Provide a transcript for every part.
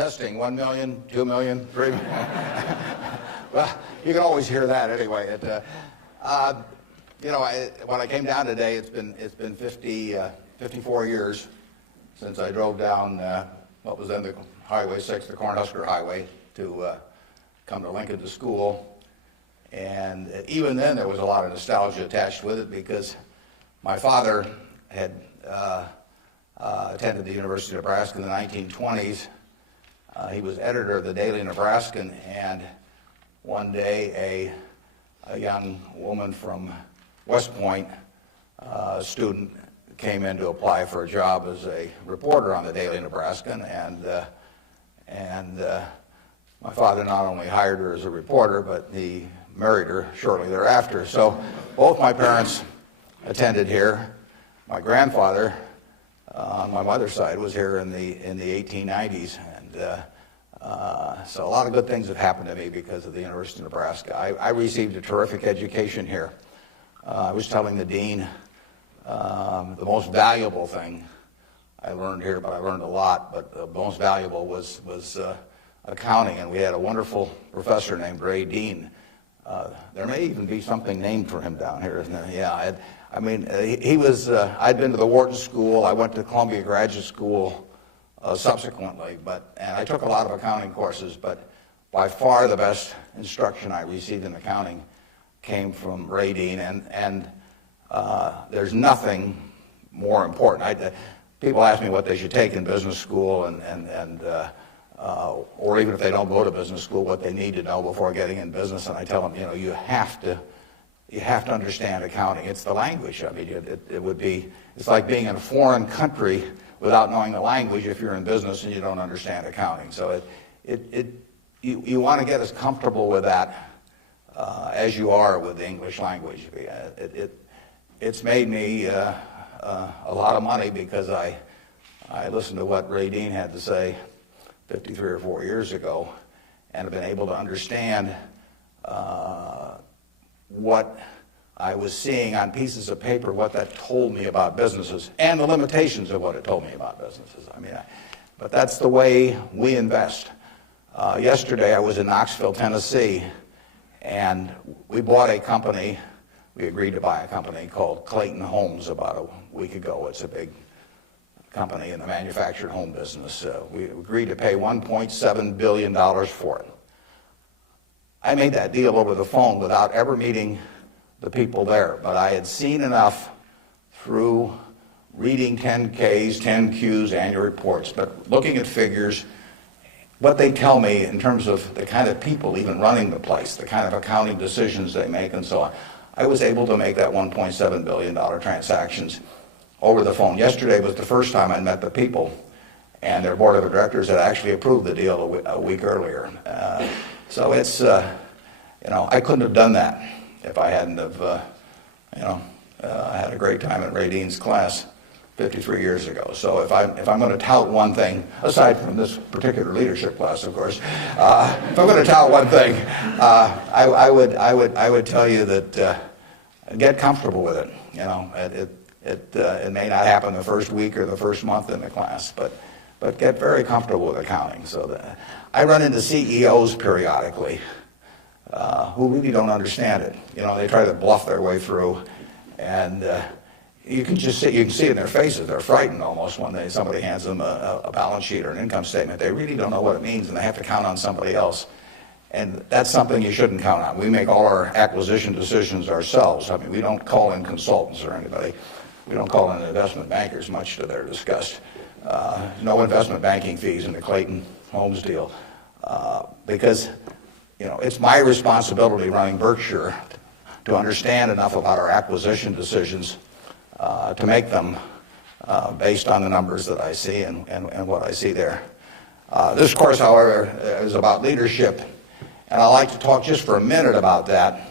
Testing, 1 million, 2 million, 3 million. Well, you can always hear that anyway. When I came down today, it's been 54 years since I drove down what was then the Highway 6, the Cornhusker Highway, to come to Lincoln to school. And even then, there was a lot of nostalgia attached with it because my father had attended the University of Nebraska in the 1920s. He was editor of the Daily Nebraskan, and one day a young woman from West Point, a student, came in to apply for a job as a reporter on the Daily Nebraskan, and my father not only hired her as a reporter, but he married her shortly thereafter. So both my parents attended here. My grandfather on my mother's side was here in the 1890s, and so a lot of good things have happened to me because of the University of Nebraska. I received a terrific education here. I was telling the dean the most valuable thing I learned here, but I learned a lot, but the most valuable was accounting, and we had a wonderful professor named Ray Dean. There may even be something named for him down here, isn't there? Yeah, he was, I'd been to the Wharton School, I went to Columbia Graduate School subsequently, and I took a lot of accounting courses, but by far the best instruction I received in accounting came from Ray Dean, and there's nothing more important. People ask me what they should take in business school, or even if they don't go to business school, what they need to know before getting in business, and I tell them, you have to understand accounting. It's the language. I mean, it's like being in a foreign country without knowing the language if you're in business and you don't understand accounting. So you want to get as comfortable with that as you are with the English language. It's made me a lot of money because I listened to what Ray Dean had to say 53 or 4 years ago, and have been able to understand what I was seeing on pieces of paper, what that told me about businesses, and the limitations of what it told me about businesses. But that's the way we invest. Yesterday I was in Knoxville, Tennessee, and we bought a company. We agreed to buy a company called Clayton Homes about a week ago. It's a big company in the manufactured home business. We agreed to pay $1.7 billion for it. I made that deal over the phone without ever meeting the people there, but I had seen enough through reading 10Ks, 10Qs, annual reports, but looking at figures, what they tell me in terms of the kind of people even running the place, the kind of accounting decisions they make and so on. I was able to make that $1.7 billion transactions over the phone. Yesterday was the first time I met the people, and their board of directors had actually approved the deal a week earlier. So it's, I couldn't have done that if I hadn't have, had a great time at Ray Dean's class 53 years ago. So if I'm going to tout one thing, aside from this particular leadership class, of course, if I'm going to tout one thing, I would tell you that get comfortable with it. It may not happen the first week or the first month in the class, but get very comfortable with accounting. So I run into CEOs periodically who really don't understand it. They try to bluff their way through, and you can see it in their faces. They're frightened almost when somebody hands them a balance sheet or an income statement. They really don't know what it means, and they have to count on somebody else. And that's something you shouldn't count on. We make all our acquisition decisions ourselves. We don't call in consultants or anybody. We don't call in investment bankers, much to their disgust. No investment banking fees in the Clayton Homes deal, because it's my responsibility running Berkshire to understand enough about our acquisition decisions to make them based on the numbers that I see and what I see there. This course, however, is about leadership, and I'd like to talk just for a minute about that,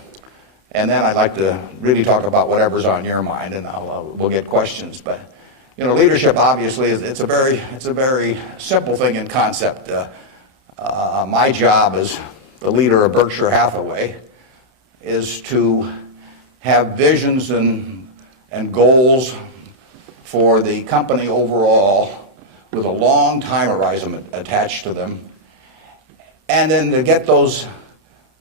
and then I'd like to really talk about whatever's on your mind, and we'll get questions. But leadership obviously it's a very simple thing in concept. My job as the leader of Berkshire Hathaway is to have visions and goals for the company overall, with a long time horizon attached to them, and then to get those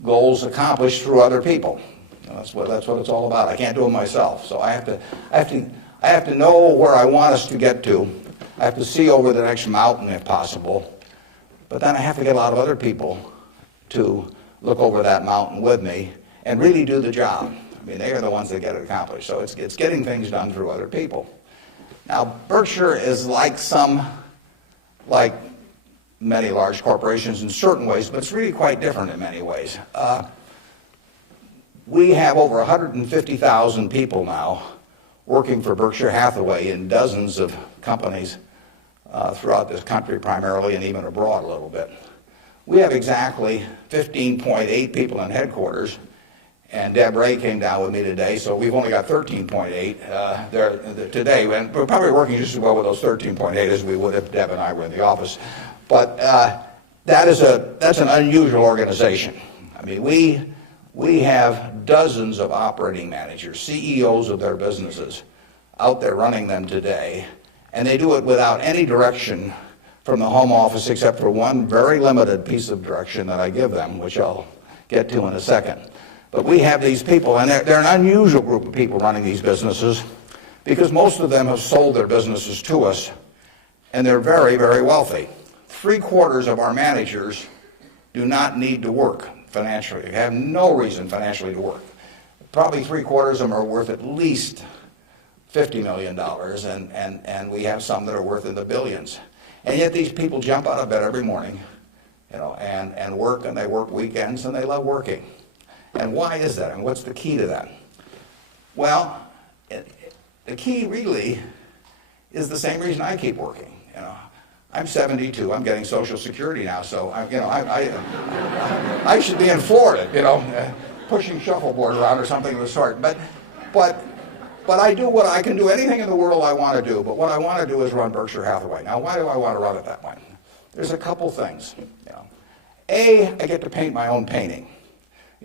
goals accomplished through other people. That's what it's all about. I can't do it myself, so I have to know where I want us to get to. I have to see over the next mountain if possible, but then I have to get a lot of other people to look over that mountain with me and really do the job. I mean, they are the ones that get it accomplished. So it's getting things done through other people. Now, Berkshire is like many large corporations in certain ways, but it's really quite different in many ways. We have over 150,000 people now working for Berkshire Hathaway in dozens of companies throughout this country primarily, and even abroad a little bit. We have exactly 15.8 people in headquarters, and Deb Ray came down with me today, so we've only got 13.8 there today. And we're probably working just as well with those 13.8 as we would if Deb and I were in the office. But that's an unusual organization. I mean, we have dozens of operating managers, CEOs of their businesses, out there running them today, and they do it without any direction from the home office except for one very limited piece of direction that I give them, which I'll get to in a second. But we have these people, and they're an unusual group of people running these businesses because most of them have sold their businesses to us, and they're very, very wealthy. 3/4 of our managers do not need to work financially. They have no reason financially to work. Probably 3/4 of them are worth at least $50 million, and we have some that are worth in the billions. And yet these people jump out of bed every morning, and work, and they work weekends, and they love working. And why is that? And what's the key to that? Well, the key really is the same reason I keep working. I'm 72. I'm getting Social Security now, so I should be in Florida, pushing shuffleboard around or something of the sort. But I do what I can do. Anything in the world I want to do. But what I want to do is run Berkshire Hathaway. Now, why do I want to run it that way? There's a couple things. A, I get to paint my own painting.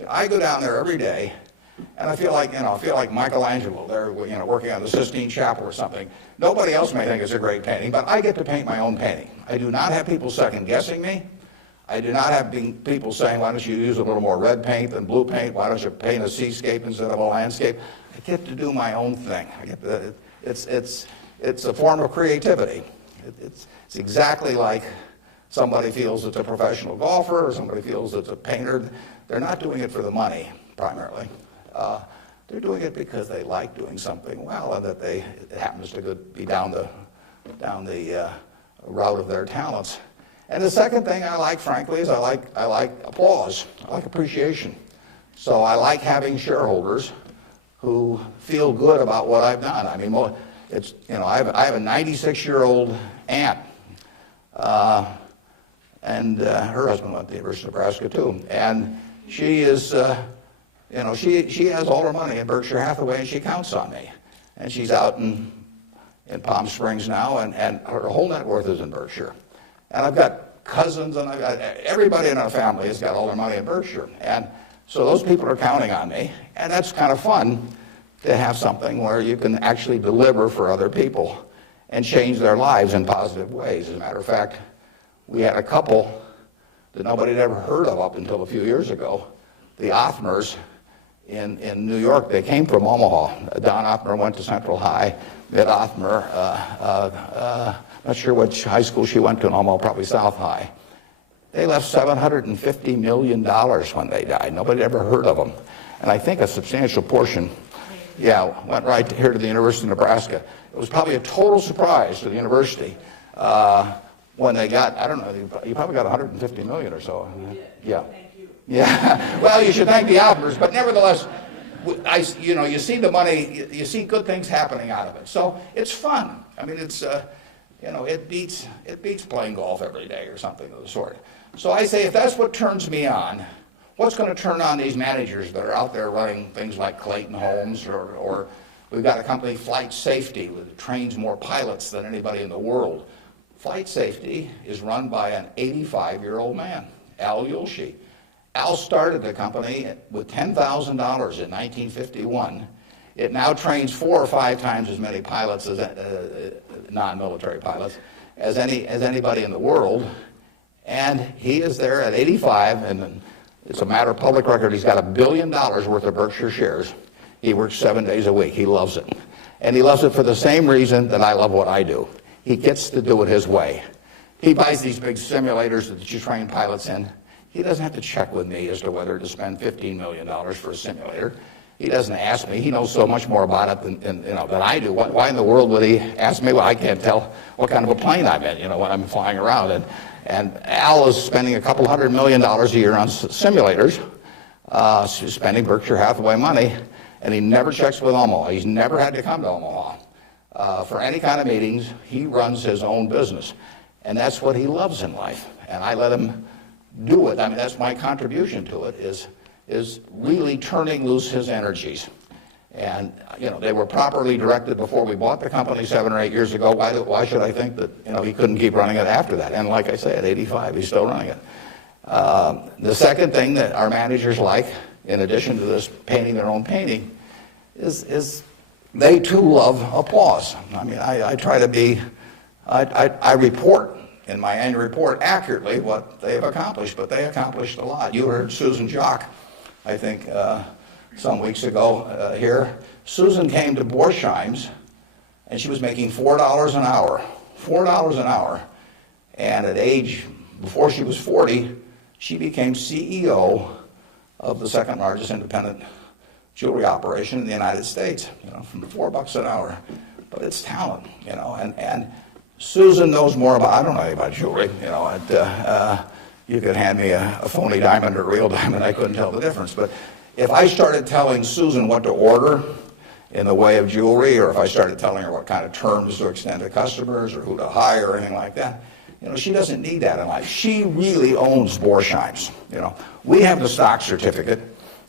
I go down there every day, and I feel like Michelangelo. They're working on the Sistine Chapel or something. Nobody else may think it's a great painting, but I get to paint my own painting. I do not have people second guessing me. I do not have people saying, why don't you use a little more red paint than blue paint? Why don't you paint a seascape instead of a landscape? I get to do my own thing. It's a form of creativity. It's exactly like somebody feels it's a professional golfer or somebody feels it's a painter. They're not doing it for the money, primarily. They're doing it because they like doing something well, and that it happens to be down the route of their talents. And the second thing I like, frankly, is I like applause. I like appreciation. So I like having shareholders who feel good about what I've done. I mean, I have a 96-year-old aunt, and her husband went to the University of Nebraska too, and she is, she has all her money in Berkshire Hathaway, and she counts on me. And she's out in Palm Springs now, and her whole net worth is in Berkshire. And I've got cousins, and I've got everybody in our family has got all their money in Berkshire. And so those people are counting on me, and that's kind of fun to have something where you can actually deliver for other people and change their lives in positive ways. As a matter of fact, we had a couple that nobody had ever heard of up until a few years ago, the Othmers in New York. They came from Omaha. Don Othmer went to Central High. Mitt Othmer, not sure which high school she went to in Omaha, probably South High. They left $750 million when they died. Nobody ever heard of them. And I think a substantial portion, went right here to the University of Nebraska. It was probably a total surprise to the university when they got, I don't know, you probably got $150 million or so. Yeah. Thank you. Yeah. Well, you should thank the Othmers, but nevertheless, you see the money, you see good things happening out of it. So it's fun. I mean, it's, it beats playing golf every day or something of the sort. So I say, if that's what turns me on, what's going to turn on these managers that are out there running things like Clayton Homes, or we've got a company, Flight Safety, that trains more pilots than anybody in the world. Flight Safety is run by an 85-year-old man, Al Yulshi. Al started the company with $10,000 in 1951. It now trains 4 or 5 times as many pilots as non-military pilots as anybody in the world. And he is there at 85, and it's a matter of public record. He's got $1 billion worth of Berkshire shares. He works 7 days a week. He loves it. And he loves it for the same reason that I love what I do. He gets to do it his way. He buys these big simulators that you train pilots in. He doesn't have to check with me as to whether to spend $15 million for a simulator. He doesn't ask me. He knows so much more about it than I do. Why in the world would he ask me? Well, I can't tell what kind of a plane I'm in, when I'm flying around. And Al is spending a couple $100 million a year on simulators, spending Berkshire Hathaway money, and he never checks with Omaha. He's never had to come to Omaha for any kind of meetings. He runs his own business, and that's what he loves in life. And I let him do it. I mean, that's my contribution to it, is really turning loose his energies. And, they were properly directed before we bought the company 7 or 8 years ago. Why should I think that, he couldn't keep running it after that? And like I say, at 85, he's still running it. The second thing that our managers like, in addition to this painting their own painting, is they too love applause. I mean, I try to be, I report in my annual report accurately what they have accomplished, but they accomplished a lot. You heard Susan Jock, I think, some weeks ago here. Susan came to Borsheim's, and she was making $4 an hour. $4 an hour. And at age, before she was 40, she became CEO of the second largest independent jewelry operation in the United States, from $4 an hour. But it's talent, and Susan knows more about, I don't know anything about jewelry, you could hand me a phony diamond or a real diamond, I couldn't tell the difference. But if I started telling Susan what to order in the way of jewelry, or if I started telling her what kind of terms to extend to customers or who to hire or anything like that, she doesn't need that in life. She really owns Borsheim's. We have the stock certificate.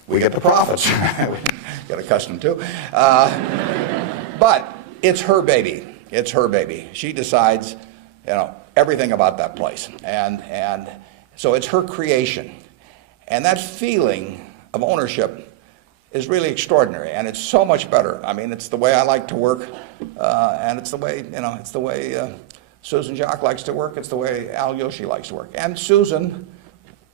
We get the profits. We get accustomed to. But it's her baby. It's her baby. She decides, everything about that place. And so it's her creation. And that feeling of ownership is really extraordinary, and it's so much better. I mean, it's the way I like to work, and it's the way, Susan Jock likes to work. It's the way Al Yoshi likes to work. And Susan,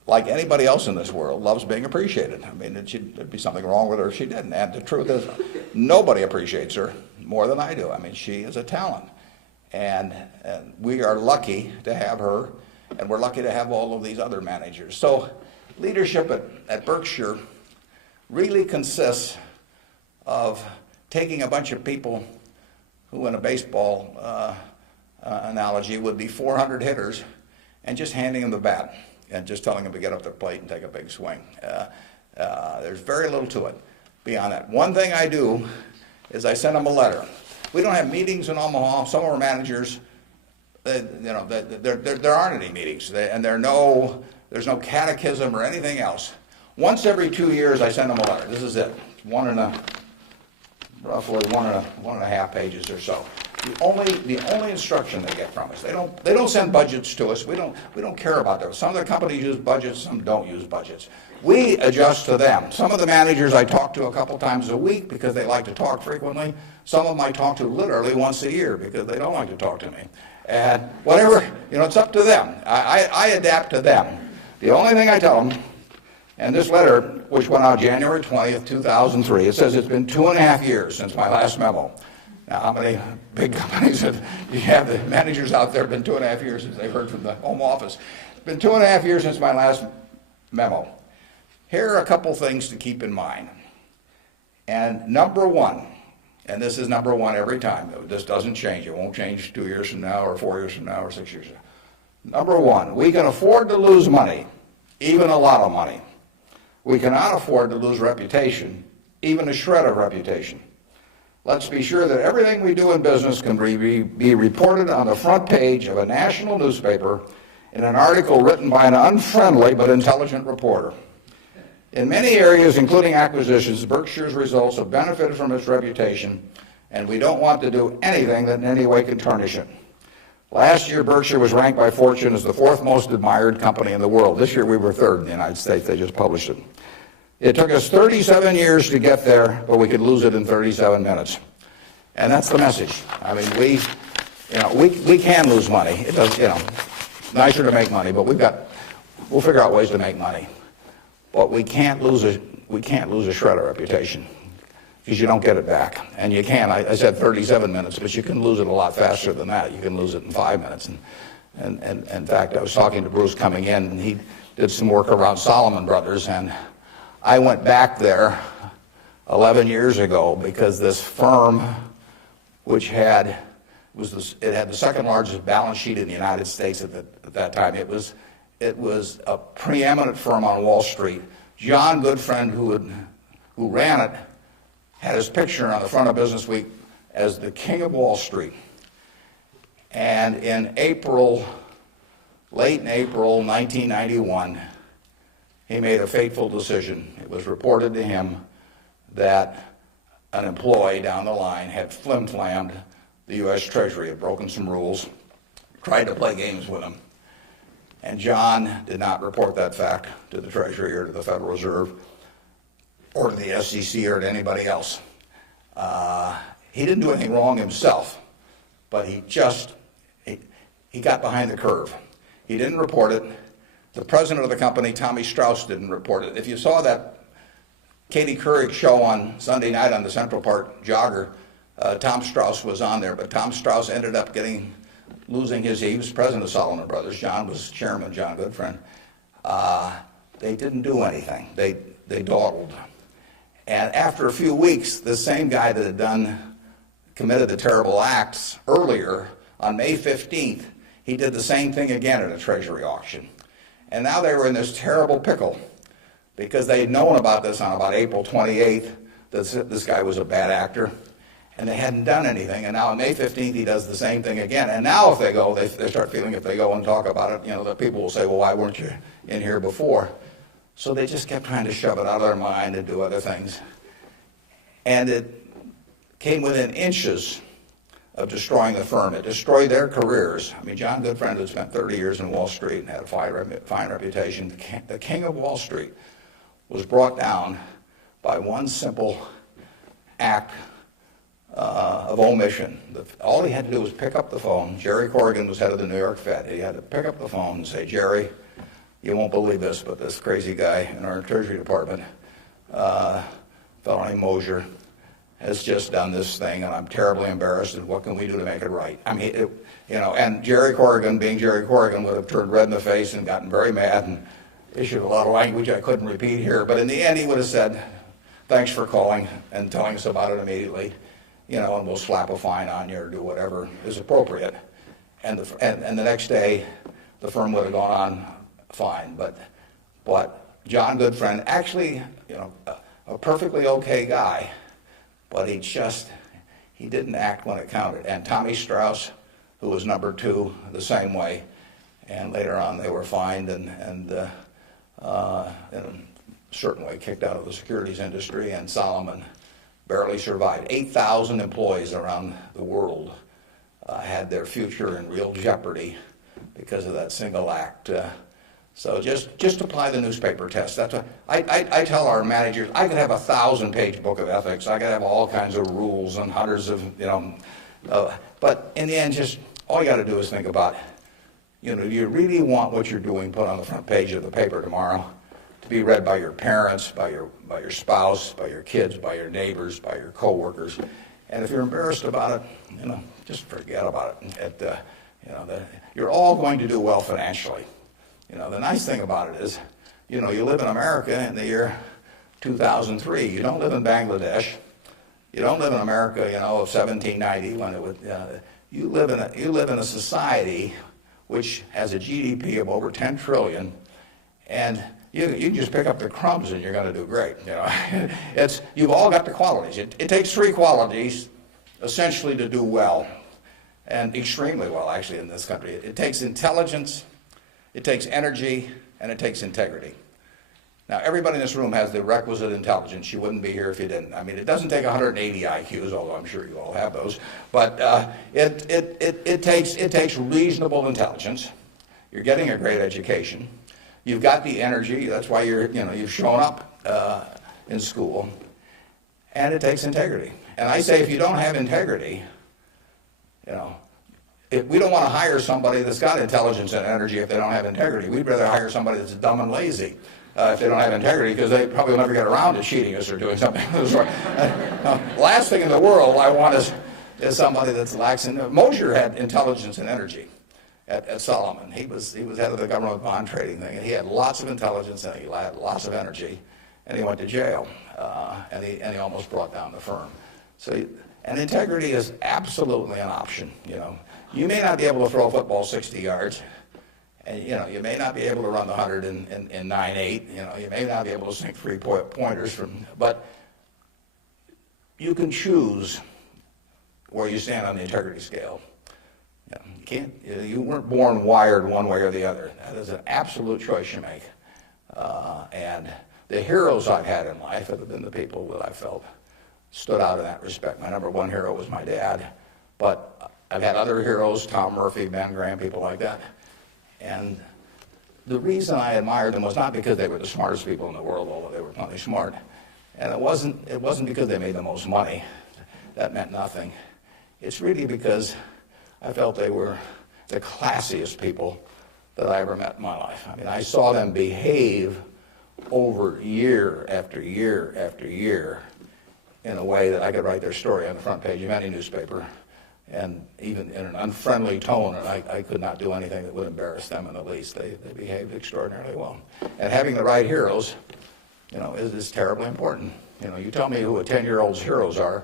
like anybody else in this world, loves being appreciated. I mean, there'd be something wrong with her if she didn't. And the truth is, nobody appreciates her more than I do. I mean, she is a talent. And we are lucky to have her, and we're lucky to have all of these other managers. So leadership at Berkshire really consists of taking a bunch of people who, in a baseball analogy, would be 400 hitters, and just handing them the bat and just telling them to get up their plate and take a big swing. There's very little to it beyond that. One thing I do is I send them a letter. We don't have meetings in Omaha. Some of our managers, there aren't any meetings, and there's no catechism or anything else. Once every 2 years, I send them a letter. This is it. Roughly one and a half pages or so. The only instruction they get from us. They don't send budgets to us. We don't care about those. Some of the companies use budgets, some don't use budgets. We adjust to them. Some of the managers I talk to a couple times a week because they like to talk frequently. Some of them I talk to literally once a year because they don't like to talk to me. And whatever, it's up to them. I adapt to them. The only thing I tell them, and this letter, which went out January 20th, 2003, it says it's been 2.5 years since my last memo. Now, how many big companies have you have the managers out there? Been 2.5 years since they've heard from the home office. It's been 2.5 years since my last memo. Here are a couple things to keep in mind. And number one, and this is number one every time. This doesn't change. It won't change 2 years from now or 4 years from now or 6 years from now. Number one, we can afford to lose money, even a lot of money. We cannot afford to lose reputation, even a shred of reputation. Let's be sure that everything we do in business can be reported on the front page of a national newspaper in an article written by an unfriendly but intelligent reporter. In many areas, including acquisitions, Berkshire's results have benefited from its reputation, and we don't want to do anything that in any way can tarnish it. Last year, Berkshire was ranked by Fortune as the 4th most admired company in the world. This year, we were 3rd in the United States. They just published it. It took us 37 years to get there, but we could lose it in 37 minutes. And that's the message. I mean, we can lose money. It does, nicer to make money, but we'll figure out ways to make money. But we can't lose a shred of reputation, because you don't get it back. And you can. I said 37 minutes, but you can lose it a lot faster than that. You can lose it in 5 minutes. And in fact, I was talking to Bruce coming in, and he did some work around Salomon Brothers, and I went back there 11 years ago because this firm, which had the second largest balance sheet in the United States at that time. It was a preeminent firm on Wall Street. John Goodfriend, who ran it, had his picture on the front of Business Week as the king of Wall Street. And in late in April 1991, he made a fateful decision. It was reported to him that an employee down the line had flim-flammed the U.S. Treasury, had broken some rules, tried to play games with him. And John did not report that fact to the Treasury or to the Federal Reserve or to the SEC or to anybody else. He didn't do anything wrong himself, but he got behind the curve. He didn't report it. The president of the company, Tommy Strauss, didn't report it. If you saw that Katie Couric show on Sunday night on the Central Park Jogger, Tom Strauss was on there, but Tom Strauss ended up losing he was president of Salomon Brothers. John was chairman, John Goodfriend. They didn't do anything. They dawdled. And after a few weeks, the same guy that had committed the terrible acts earlier, on May 15th, he did the same thing again at a Treasury auction. And now they were in this terrible pickle because they had known about this on about April 28th, that this guy was a bad actor, and they hadn't done anything. And now on May 15th, he does the same thing again. And now if they go, they start feeling if they go and talk about it, that people will say, well, why weren't you in here before? So they just kept trying to shove it out of their mind and do other things. And it came within inches of destroying the firm. It destroyed their careers. I mean, John Goodfriend had spent 30 years in Wall Street and had a fine reputation. The king of Wall Street was brought down by one simple act of omission. All he had to do was pick up the phone. Jerry Corrigan was head of the New York Fed. He had to pick up the phone and say, Jerry, you won't believe this, but this crazy guy in our Treasury Department, a fellow named Mosier, has just done this thing, and I'm terribly embarrassed, and what can we do to make it right? I mean, and Jerry Corrigan, being Jerry Corrigan, would have turned red in the face and gotten very mad and issued a lot of language I couldn't repeat here, but in the end he would have said, thanks for calling and telling us about it immediately, and we'll slap a fine on you or do whatever is appropriate. And the next day, the firm would have gone on fine, but John Goodfriend, actually, a perfectly okay guy, but he didn't act when it counted. And Tommy Strauss, who was number two, the same way. And later on, they were fined and in a certain way kicked out of the securities industry. And Salomon barely survived. 8,000 employees around the world had their future in real jeopardy because of that single act. So just apply the newspaper test. That's what I tell our managers. I could have a 1,000-page book of ethics. I could have all kinds of rules and hundreds of, but in the end, just all you got to do is think about, do you really want what you're doing put on the front page of the paper tomorrow to be read by your parents, by your spouse, by your kids, by your neighbors, by your coworkers? And if you're embarrassed about it, just forget about it. You're all going to do well financially. The nice thing about it is, you live in America in the year 2003. You don't live in Bangladesh. You don't live in America, of 1790 when it would. You live in a society which has a GDP of over 10 trillion, and you can just pick up the crumbs and you're going to do great. You've all got the qualities. It takes three qualities essentially to do well, and extremely well actually in this country. It takes intelligence. It takes energy, and it takes integrity. Now, everybody in this room has the requisite intelligence. You wouldn't be here if you didn't. I mean, it doesn't take 180 IQs, although I'm sure you all have those. But it takes reasonable intelligence. You're getting a great education. You've got the energy. That's why you've shown up in school. And it takes integrity. And I say, if you don't have integrity, we don't want to hire somebody that's got intelligence and energy if they don't have integrity. We'd rather hire somebody that's dumb and lazy if they don't have integrity, because they probably will never get around to cheating us or doing something. Last thing in the world I want is somebody that's lacks in. Mosher had intelligence and energy at Solomon. He was head of the government bond trading thing, and he had lots of intelligence and he had lots of energy, and he went to jail, and he almost brought down the firm. So, and integrity is absolutely an option. You may not be able to throw a football 60 yards, and you may not be able to run the 100 in 9.8. You may not be able to sink 3-pointers but you can choose where you stand on the integrity scale. You weren't born wired one way or the other. That is an absolute choice you make. And the heroes I've had in life have been the people that I felt stood out in that respect. My number one hero was my dad, but I've had other heroes, Tom Murphy, Ben Graham, people like that. And the reason I admired them was not because they were the smartest people in the world, although they were plenty smart. And it wasn't because they made the most money. That meant nothing. It's really because I felt they were the classiest people that I ever met in my life. I mean, I saw them behave over year after year after year in a way that I could write their story on the front page of any newspaper, and even in an unfriendly tone, and I could not do anything that would embarrass them in the least. They behaved extraordinarily well. And having the right heroes, is terribly important. You tell me who a 10-year-old's heroes are,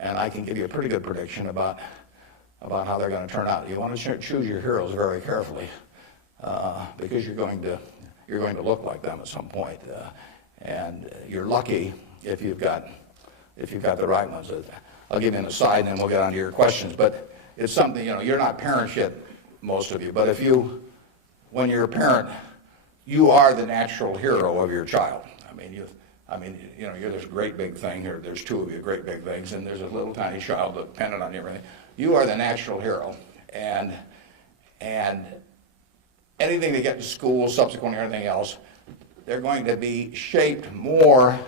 and I can give you a pretty good prediction about how they're going to turn out. You want to choose your heroes very carefully, because you're going to look like them at some point, and you're lucky if you've got the right ones. I'll give you an aside, and then we'll get on to your questions. But it's something, you're not parents yet, most of you. But when you're a parent, you are the natural hero of your child. You're this great big thing here. There's two of you great big things, and there's a little tiny child dependent on you. Everything. You are the natural hero, and anything they get to school, subsequently, or anything else, they're going to be shaped more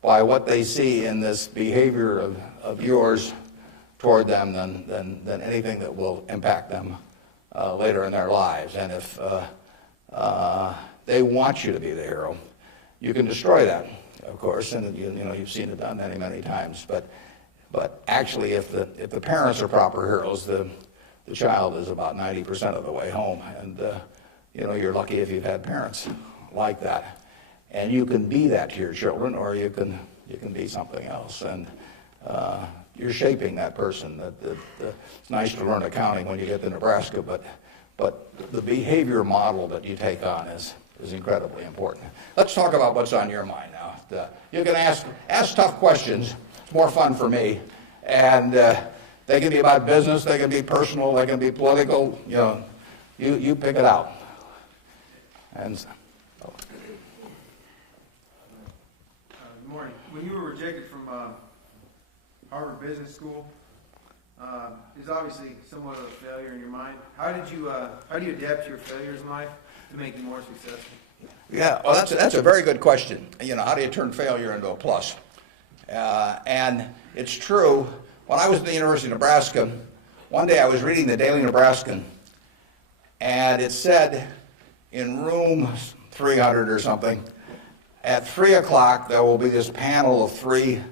by what they see in this behavior of yours toward them than anything that will impact them later in their lives. And if they want you to be the hero, you can destroy that, of course, and you've seen it done many, many times. But actually, if the parents are proper heroes, the child is about 90% of the way home, and you're lucky if you've had parents like that. And you can be that to your children, or you can be something else, and you're shaping that person. It's nice to learn accounting when you get to Nebraska, but the behavior model that you take on is incredibly important. Let's talk about what's on your mind now. You can ask tough questions. It's more fun for me, and they can be about business, they can be personal, they can be political. You pick it out. And. Good morning. When you were rejected from Harvard Business School, is obviously somewhat of a failure in your mind. How do you adapt to your failures in life to make you more successful? Yeah, well, that's a very good question. How do you turn failure into a plus? And it's true. When I was at the University of Nebraska, one day I was reading the Daily Nebraskan, and it said in room 300 or something, at 3 o'clock, there will be this panel of 3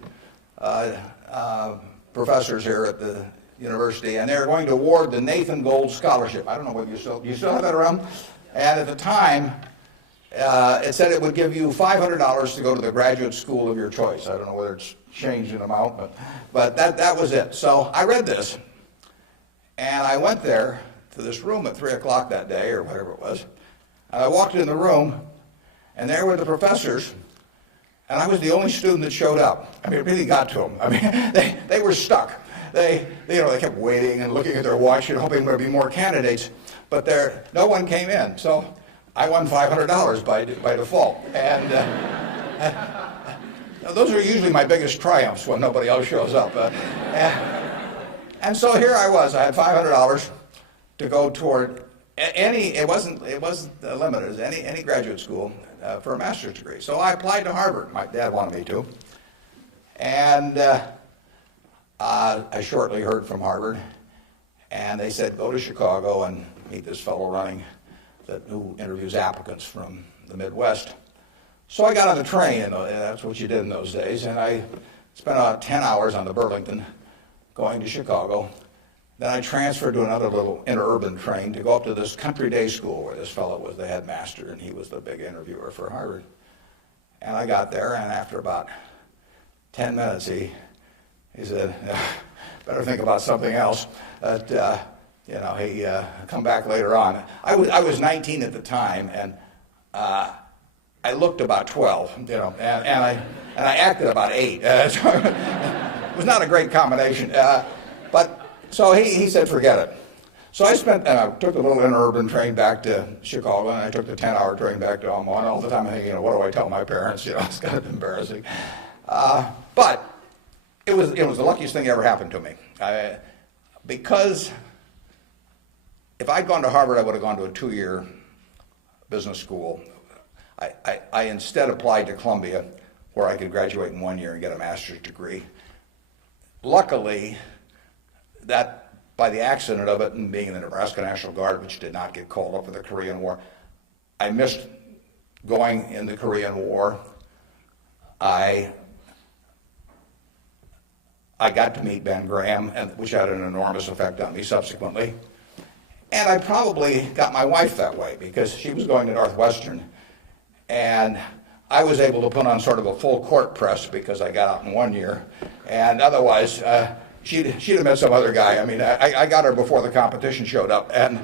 professors here at the university, and they're going to award the Nathan Gold Scholarship. I don't know whether you still have that around. And at the time, it said it would give you $500 to go to the graduate school of your choice. I don't know whether it's changed in amount, but that was it. So I read this, and I went there to this room at 3 o'clock that day, or whatever it was, and I walked in the room, and there were the professors, and I was the only student that showed up. I mean, it really got to them. I mean, they were stuck. They kept waiting and looking at their watch and hoping there would be more candidates, but no one came in. So I won $500 by default. And those are usually my biggest triumphs when nobody else shows up. And so here I was. I had $500 to go toward it wasn't limited, any graduate school for a master's degree. So I applied to Harvard. My dad wanted me to. And I shortly heard from Harvard. And they said, go to Chicago and meet this fellow who interviews applicants from the Midwest. So I got on the train, and that's what you did in those days, and I spent about 10 hours on the Burlington going to Chicago. Then I transferred to another little interurban train to go up to this country day school where this fellow was the headmaster, and he was the big interviewer for Harvard. And I got there, and after about 10 minutes, he said, better think about something else. But, he come back later on. I was 19 at the time, and I looked about 12, and I acted about 8. So it was not a great combination. So he said, forget it. So I took the little interurban train back to Chicago, and I took the 10-hour train back to Omaha, and all the time I'm thinking, what do I tell my parents? It's kind of embarrassing. But it was the luckiest thing that ever happened to me. Because if I'd gone to Harvard, I would have gone to a 2-year business school. I instead applied to Columbia, where I could graduate in 1 year and get a master's degree. Luckily, that by the accident of it and being in the Nebraska National Guard, which did not get called up for the Korean War, I missed going in the Korean War. I got to meet Ben Graham, which had an enormous effect on me subsequently. And I probably got my wife that way because she was going to Northwestern. And I was able to put on sort of a full court press because I got out in 1 year. And otherwise, she'd have met some other guy. I mean, I got her before the competition showed up. And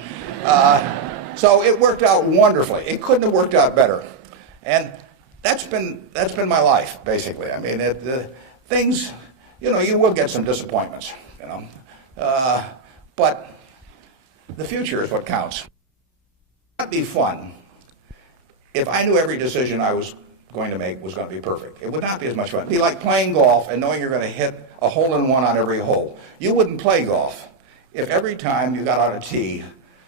so it worked out wonderfully. It couldn't have worked out better. And that's been my life, basically. I mean, things, you will get some disappointments, but the future is what counts. It'd be fun if I knew every decision I was going to make was going to be perfect. It would not be as much fun. It'd be like playing golf and knowing you're going to hit a hole-in-one on every hole. You wouldn't play golf if every time you got on a tee,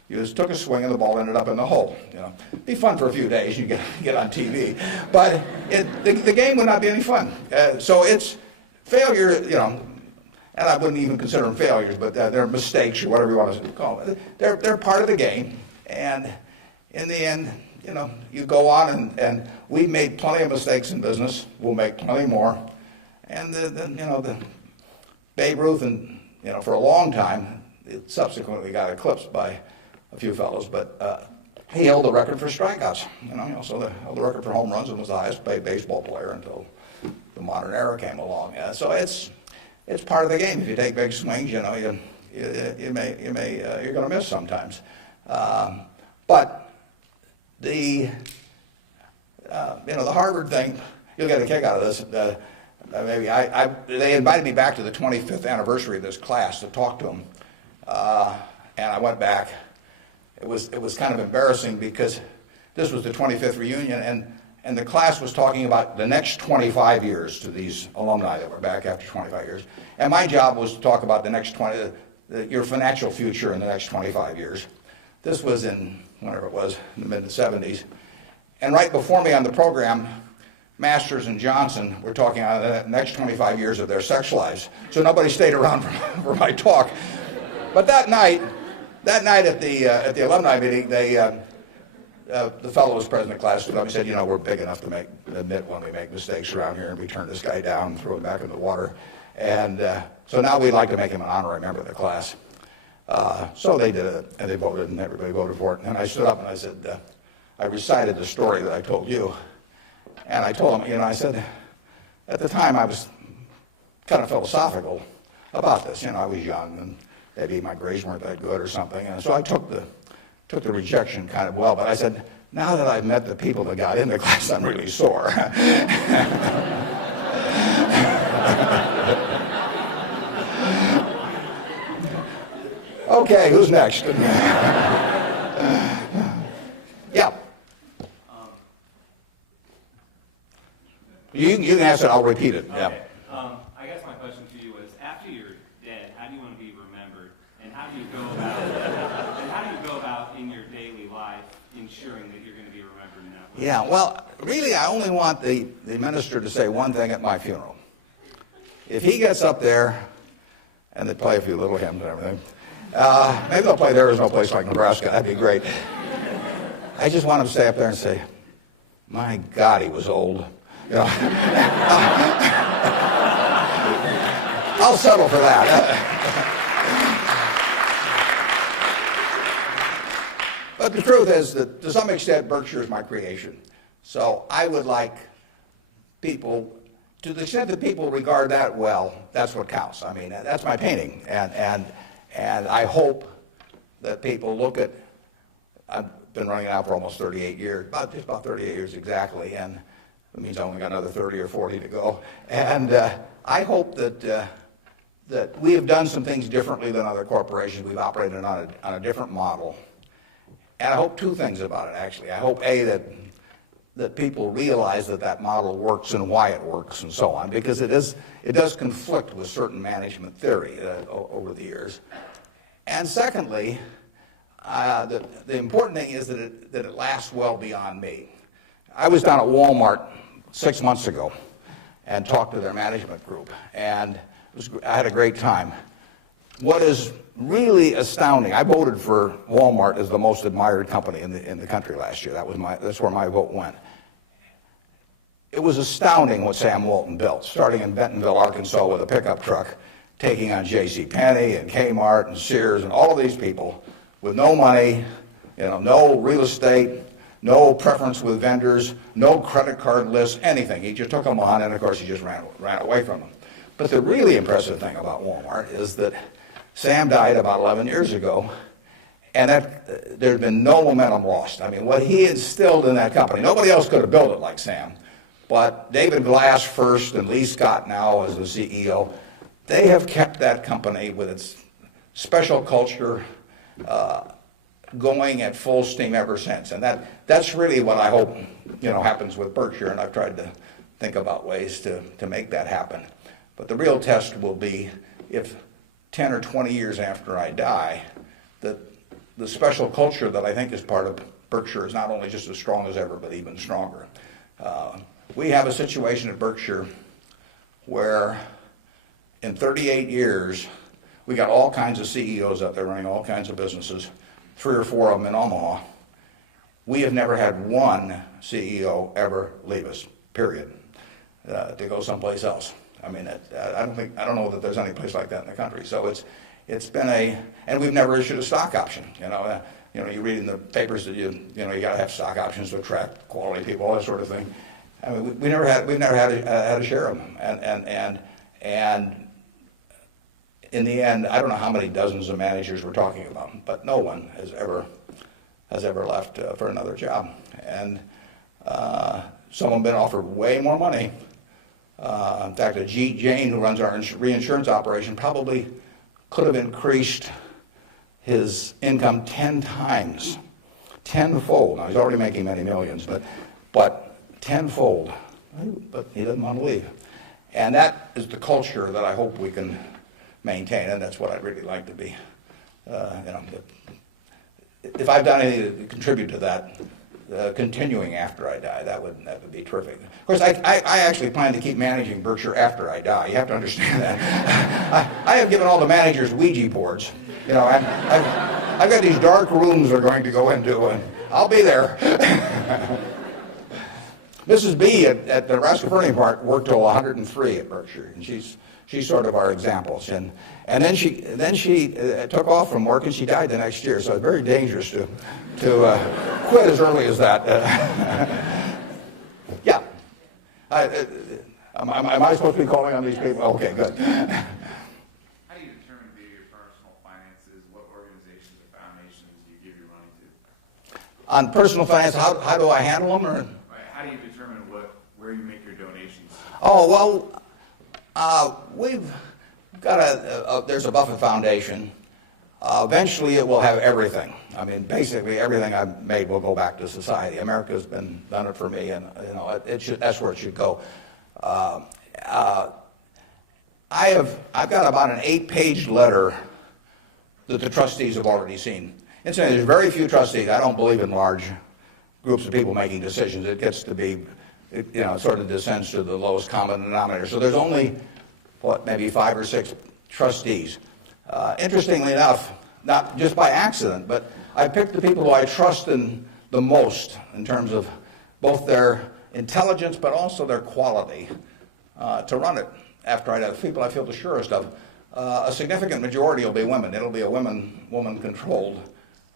you just took a swing and the ball ended up in the hole. It'd be fun for a few days. You get on TV, but the game would not be any fun. So it's failure, and I wouldn't even consider them failures, but they're mistakes or whatever you want to call them. They're part of the game, and in the end, you go on, and we've made plenty of mistakes in business. We'll make plenty more, and the Babe Ruth, and for a long time, it subsequently got eclipsed by a few fellows, but he held the record for strikeouts. He also held the record for home runs and was the highest paid baseball player until the modern era came along. So it's part of the game. If you take big swings, you're going to miss sometimes. But the Harvard thing, you'll get a kick out of this. They invited me back to the 25th anniversary of this class to talk to them, and I went back. It was kind of embarrassing because this was the 25th reunion, and the class was talking about the next 25 years to these alumni that were back after 25 years. And my job was to talk about the next your financial future in the next 25 years. This was in, whenever it was, in the mid-70s. And right before me on the program, Masters and Johnson were talking about the next 25 years of their sex lives. So nobody stayed around for my talk. But that night at the alumni meeting, the fellow who was president of the class stood up and said, we're big enough to admit when we make mistakes around here, and we turn this guy down and throw him back in the water. And so now we'd like to make him an honorary member of the class. So they did it, and they voted, and everybody voted for it. And I stood up and I said, I recited the story that I told you. And I told him, I said, at the time I was kind of philosophical about this. I was young, and maybe my grades weren't that good or something. And so I took the rejection kind of well. But I said, now that I've met the people that got in the class, I'm really sore. Okay, who's next? Yeah. You can ask it, I'll repeat it. Okay. Yeah. I guess my question to you is, after you're dead, how do you want to be remembered, and how do you go about in your daily life ensuring that you're going to be remembered in that way? Yeah, well, really, I only want the minister to say one thing at my funeral. If he gets up there, and they play a few little hymns and everything, Maybe they'll play There Is No Place Like Nebraska. That'd be great. I just want him to stay up there and say, my God, he was old. You know? I'll settle for that. But the truth is that to some extent Berkshire is my creation. So I would like people, to the extent that people regard that well, that's what counts. I mean, that's my painting. And I hope that people look at, I've been running it out for almost 38 years, just about 38 years exactly, and it means I only got another 30 or 40 to go. And I hope that that we have done some things differently than other corporations. We've operated on a different model. And I hope two things about it, actually. I hope, A, that people realize that model works and why it works and so on, because it does conflict with certain management theory over the years. And secondly, the important thing is that it lasts well beyond me. I was down at Walmart 6 months ago and talked to their management group, and I had a great time. What is really astounding, I voted for Walmart as the most admired company in the country last year. That's where my vote went. It was astounding what Sam Walton built, starting in Bentonville, Arkansas with a pickup truck, taking on J.C. Penney and Kmart and Sears and all of these people with no money, no real estate, no preference with vendors, no credit card list, anything. He just took them on, and of course he just ran away from them. But the really impressive thing about Walmart is that Sam died about 11 years ago, and there had been no momentum lost. I mean, what he instilled in that company, nobody else could have built it like Sam, but David Glass first and Lee Scott now as the CEO, they have kept that company with its special culture going at full steam ever since. And that's really what I hope happens with Berkshire, and I've tried to think about ways to make that happen. But the real test will be if 10 or 20 years after I die, that the special culture that I think is part of Berkshire is not only just as strong as ever, but even stronger. We have a situation at Berkshire where in 38 years, we got all kinds of CEOs out there running all kinds of businesses, 3 or 4 of them in Omaha. We have never had one CEO ever leave us, period, to go someplace else. I mean, I don't know that there's any place like that in the country. So it's been and we've never issued a stock option. You read in the papers that you got to have stock options to attract quality people, all that sort of thing. I mean, we've never had a share of them, and in the end, I don't know how many dozens of managers we're talking about, but no one has ever left for another job, and some have been offered way more money. In fact, Ajit Jain, who runs our reinsurance operation, probably could have increased his income 10 times, tenfold. Now, he's already making many millions, but tenfold. But he doesn't want to leave. And that is the culture that I hope we can maintain, and that's what I'd really like to be. If I've done anything to contribute to that, continuing after I die, that would be terrific. Of course, I actually plan to keep managing Berkshire after I die. You have to understand that. I have given all the managers Ouija boards. I've got these dark rooms they're going to go into, and I'll be there. Mrs. B at the Nebraska Furniture Park worked till 103 at Berkshire, and she's sort of our examples. And then she took off from work, and she died the next year. So it's very dangerous to quit as early as that. Yeah. Am I supposed to be calling on these people? Okay, good. How do you determine via your personal finances what organizations or foundations you give your money to? On personal finance, how do I handle them? Or? How do you determine where you make your donations? Oh, well, we've got there's a Buffett Foundation. Eventually it will have everything. I mean, basically everything I've made will go back to society. America's done it for me, and that's where it should go. I've got about an 8-page letter that the trustees have already seen. Incidentally, there's very few trustees. I don't believe in large groups of people making decisions. It gets to be, it sort of descends to the lowest common denominator. So there's only, maybe 5 or 6 trustees. Interestingly enough, not just by accident, but I picked the people who I trust in the most in terms of both their intelligence but also their quality to run it. After I have people I feel the surest of, a significant majority will be women. It'll be a woman-controlled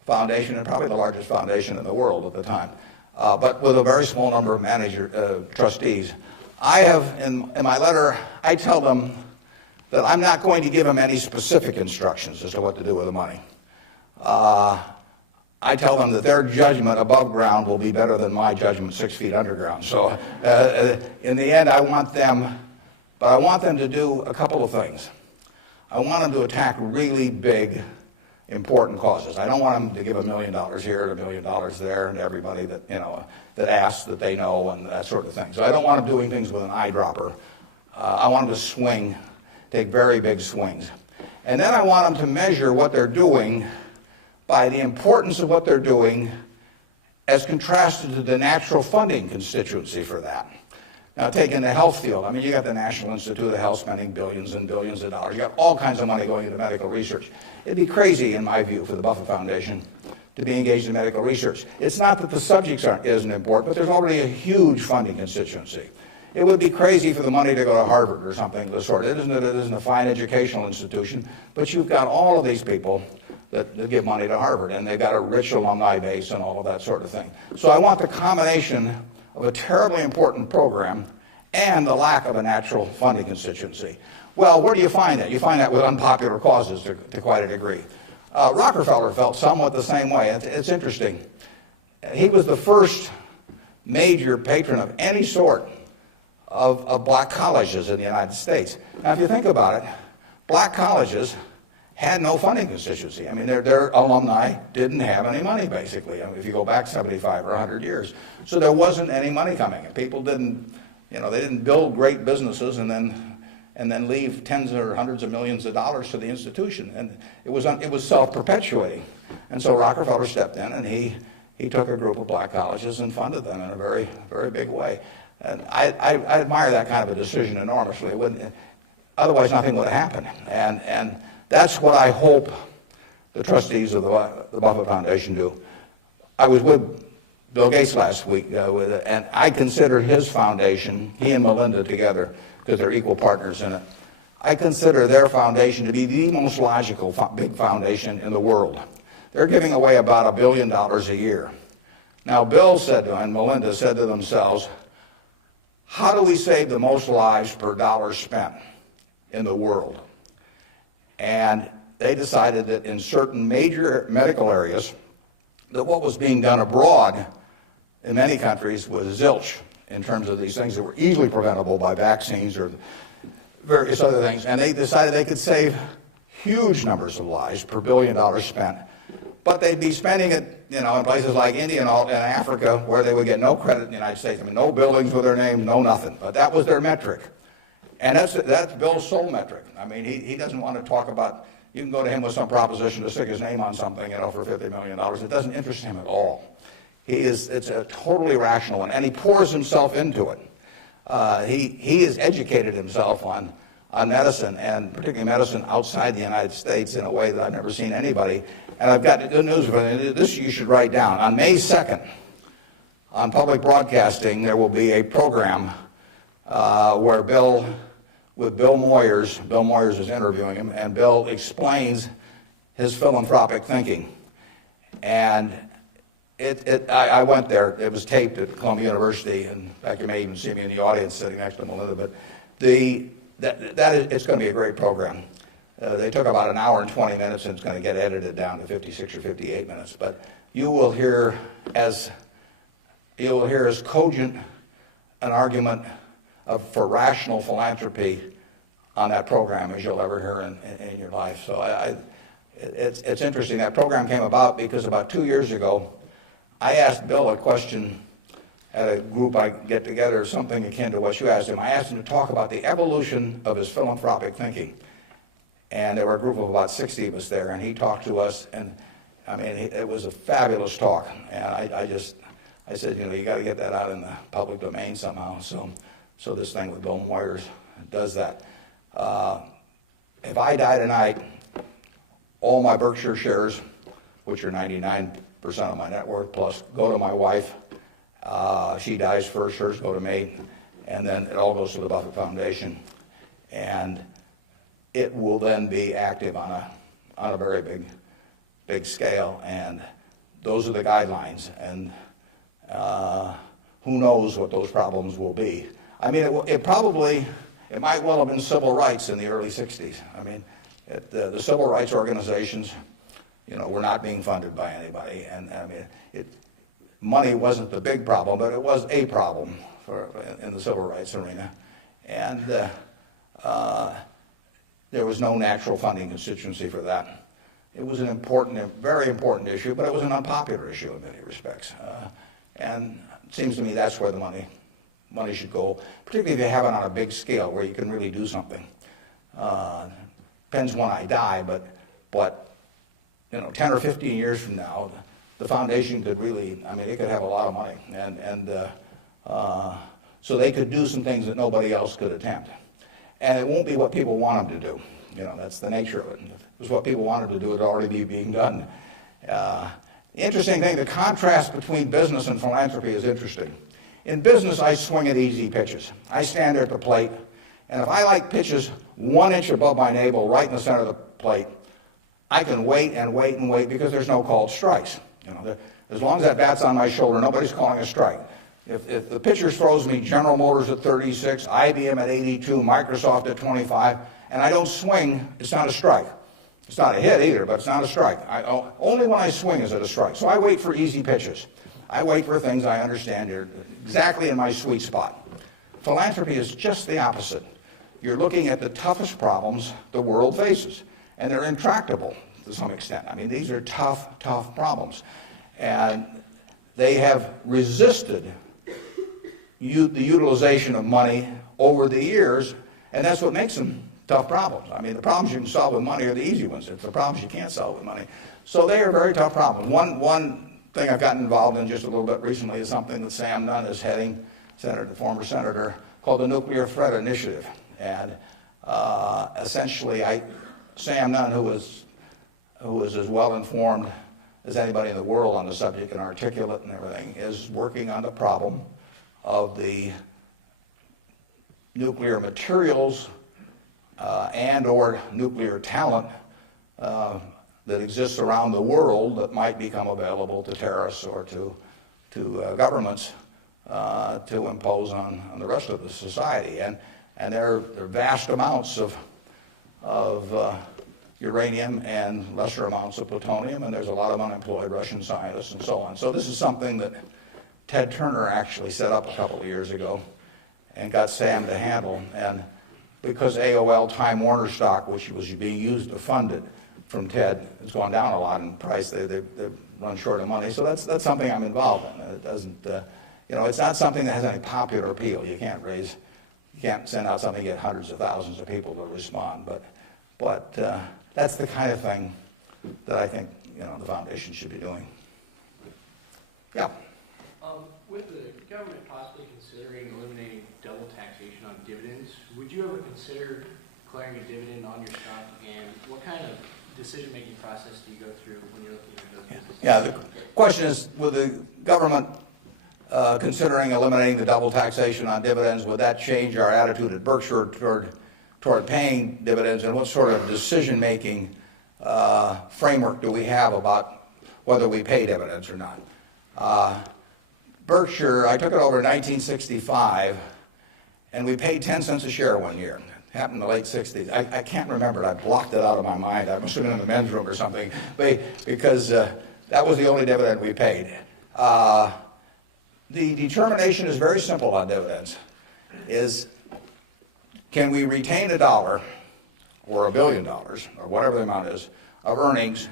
foundation, and probably the largest foundation in the world at the time, but with a very small number of trustees. I have, in my letter, I tell them that I'm not going to give them any specific instructions as to what to do with the money. I tell them that their judgment above ground will be better than my judgment 6 feet underground. So in the end, I want them to do a couple of things. I want them to attack really big, important causes. I don't want them to give $1 million here and $1 million there and everybody that, that asks that they know and that sort of thing. So I don't want them doing things with an eyedropper. I want them to take very big swings. And then I want them to measure what they're doing by the importance of what they're doing as contrasted to the natural funding constituency for that. Now, taking the health field, you got the National Institute of Health spending billions and billions of dollars. You got all kinds of money going into medical research. It'd be crazy, in my view, for the Buffett Foundation to be engaged in medical research. It's not that the subjects isn't important, but there's already a huge funding constituency. It would be crazy for the money to go to Harvard or something of the sort. It isn't a fine educational institution, but you've got all of these people that give money to Harvard, and they've got a rich alumni base and all of that sort of thing. So I want the combination of a terribly important program and the lack of a natural funding constituency. Well, where do you find that? You find that with unpopular causes to quite a degree. Rockefeller felt somewhat the same way. It's interesting. He was the first major patron of any sort of black colleges in the United States. Now, if you think about it, black colleges had no funding constituency. Their alumni didn't have any money, basically, if you go back 75 or 100 years. So there wasn't any money coming in. People didn't, they didn't build great businesses and then leave tens or hundreds of millions of dollars to the institution. And it was self-perpetuating. And so Rockefeller stepped in, and he took a group of black colleges and funded them in a very, very big way. And I admire that kind of a decision enormously. Otherwise, nothing would have happened. And that's what I hope the trustees of the Buffett Foundation do. I was with Bill Gates last week, and I consider his foundation, he and Melinda together, because they're equal partners in it, I consider their foundation to be the most logical big foundation in the world. They're giving away about $1 billion a year. Now, Bill said to, and Melinda said to themselves, how do we save the most lives per dollar spent in the world? And they decided that in certain major medical areas, that what was being done abroad in many countries was zilch in terms of these things that were easily preventable by vaccines or various other things. And they decided they could save huge numbers of lives per $1 billion spent. But they'd be spending it, in places like India and Africa, where they would get no credit in the United States. No buildings with their name, no nothing. But that was their metric. And that's Bill's sole metric. He doesn't want to talk about, you can go to him with some proposition to stick his name on something, for $50 million. It doesn't interest him at all. It's a totally rational one, and he pours himself into it. He has educated himself on medicine, and particularly medicine outside the United States, in a way that I've never seen anybody. And I've got good news for you. This you should write down. On May 2nd, on public broadcasting, there will be a program where Bill Moyers is interviewing him, and Bill explains his philanthropic thinking. And I went there. It was taped at Columbia University, and in fact, you may even see me in the audience sitting next to Melinda. But it's going to be a great program. They took about an hour and 20 minutes, and it's going to get edited down to 56 or 58 minutes. But you will hear as cogent an argument for rational philanthropy on that program as you'll ever hear in your life. So it's interesting. That program came about because about 2 years ago, I asked Bill a question at a group I get together, something akin to what you asked him. I asked him to talk about the evolution of his philanthropic thinking. And there were a group of about 60 of us there, and he talked to us, and it was a fabulous talk. And I said, you got to get that out in the public domain somehow. So this thing with Bill Moyers does that. If I die tonight, all my Berkshire shares, which are 99% of my net worth, plus go to my wife. She dies first, hers go to me, and then it all goes to the Buffett Foundation. And it will then be active on a very big scale, and those are the guidelines. And who knows what those problems will be. I mean, it might well have been civil rights in the early 60s. I mean, the civil rights organizations, were not being funded by anybody. And I mean, money wasn't the big problem, but it was a problem in the civil rights arena. And there was no natural funding constituency for that. It was a very important issue, but it was an unpopular issue in many respects. And it seems to me that's where the money should go, particularly if you have it on a big scale where you can really do something. Depends when I die, but 10 or 15 years from now, the foundation could really, it could have a lot of money, and so they could do some things that nobody else could attempt. And it won't be what people want them to do. That's the nature of it. If it was what people wanted to do, it would already be being done. The interesting thing, the contrast between business and philanthropy is interesting. In business, I swing at easy pitches. I stand there at the plate, and if I like pitches 1 inch above my navel, right in the center of the plate, I can wait and wait and wait because there's no called strikes. As long as that bat's on my shoulder, nobody's calling a strike. If the pitcher throws me General Motors at 36, IBM at 82, Microsoft at 25, and I don't swing, it's not a strike. It's not a hit either, but it's not a strike. Only when I swing is it a strike. So I wait for easy pitches. I wait for things I understand are exactly in my sweet spot. Philanthropy is just the opposite. You're looking at the toughest problems the world faces, and they're intractable to some extent. These are tough problems. And they have resisted the utilization of money over the years, and that's what makes them tough problems. The problems you can solve with money are the easy ones. It's the problems you can't solve with money. So they are very tough problems. One thing I've gotten involved in just a little bit recently is something that Sam Nunn is heading, the former senator, called the Nuclear Threat Initiative. And essentially, Sam Nunn, who is as well informed as anybody in the world on the subject and articulate and everything, is working on the problem of the nuclear materials and or nuclear talent that exists around the world that might become available to terrorists or to governments to impose on the rest of the society. And there are vast amounts of uranium and lesser amounts of plutonium, and there's a lot of unemployed Russian scientists and so on. So this is something that Ted Turner actually set up a couple of years ago and got Sam to handle. And because AOL Time Warner stock, which was being used to fund it from Ted, has gone down a lot in price, they've run short of money. So that's something I'm involved in. It doesn't, it's not something that has any popular appeal. You can't send out something and get hundreds of thousands of people to respond. But that's the kind of thing that I think the foundation should be doing. Yeah. With the government possibly considering eliminating double taxation on dividends, would you ever consider declaring a dividend on your stock? And what kind of decision-making process do you go through when you're looking at those businesses? Yeah, the question is, with the government considering eliminating the double taxation on dividends, would that change our attitude at Berkshire toward paying dividends, and what sort of decision-making framework do we have about whether we pay dividends or not? Berkshire, I took it over in 1965, and we paid 10 cents a share one year. It happened in the late 60s. I can't remember it. I blocked it out of my mind. I must have been in the men's room or something, because that was the only dividend we paid. The determination is very simple on dividends. Can we retain $1 or $1 billion, or whatever the amount is, of earnings,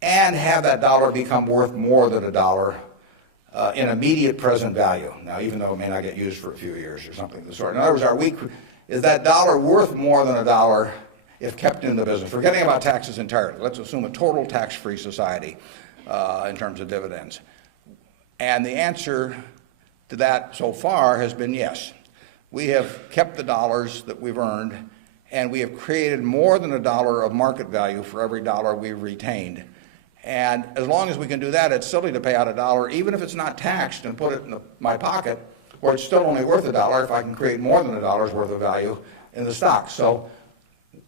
and have that dollar become worth more than $1 in immediate present value? Now, even though it may not get used for a few years or something of the sort. In other words, is that dollar worth more than $1 if kept in the business? Forgetting about taxes entirely. Let's assume a total tax-free society in terms of dividends. And the answer to that so far has been yes. We have kept the dollars that we've earned and we have created more than $1 of market value for every dollar we've retained. And as long as we can do that, it's silly to pay out $1, even if it's not taxed, and put it in my pocket, where it's still only worth $1 if I can create more than $1 worth of value in the stock. So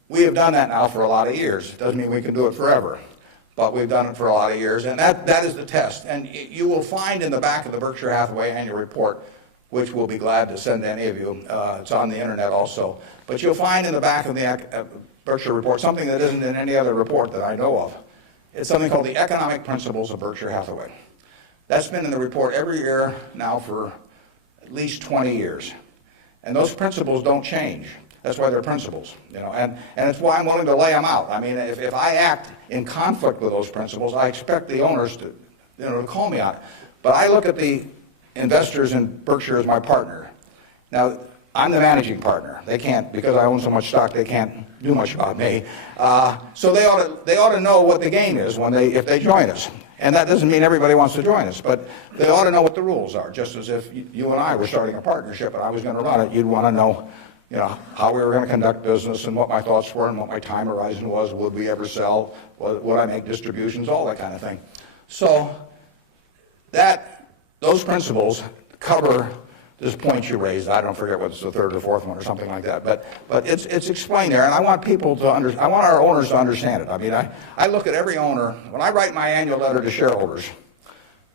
we have done that now for a lot of years. It doesn't mean we can do it forever, but we've done it for a lot of years, and that is the test. And you will find in the back of the Berkshire Hathaway annual report, which we'll be glad to send to any of you. It's on the internet also. But you'll find in the back of the Berkshire report something that isn't in any other report that I know of. It's something called the Economic Principles of Berkshire Hathaway. That's been in the report every year now for at least 20 years. And those principles don't change. That's why they're principles, and it's why I'm willing to lay them out. I mean, if I act in conflict with those principles, I expect the owners to, to call me on it. But I look at the investors in Berkshire as my partner. Now, I'm the managing partner. They can't, because I own so much stock, they can't do much about me. So they ought to know what the game is if they join us. And that doesn't mean everybody wants to join us, but they ought to know what the rules are. Just as if you and I were starting a partnership and I was going to run it, you'd want to know, how we were going to conduct business and what my thoughts were and what my time horizon was. Would we ever sell? Would I make distributions? All that kind of thing. So those principles cover this point you raised. I don't forget what's the third or fourth one or something like that, but it's explained there, and I want people to I want our owners to understand it. I mean, I look at every owner when I write my annual letter to shareholders,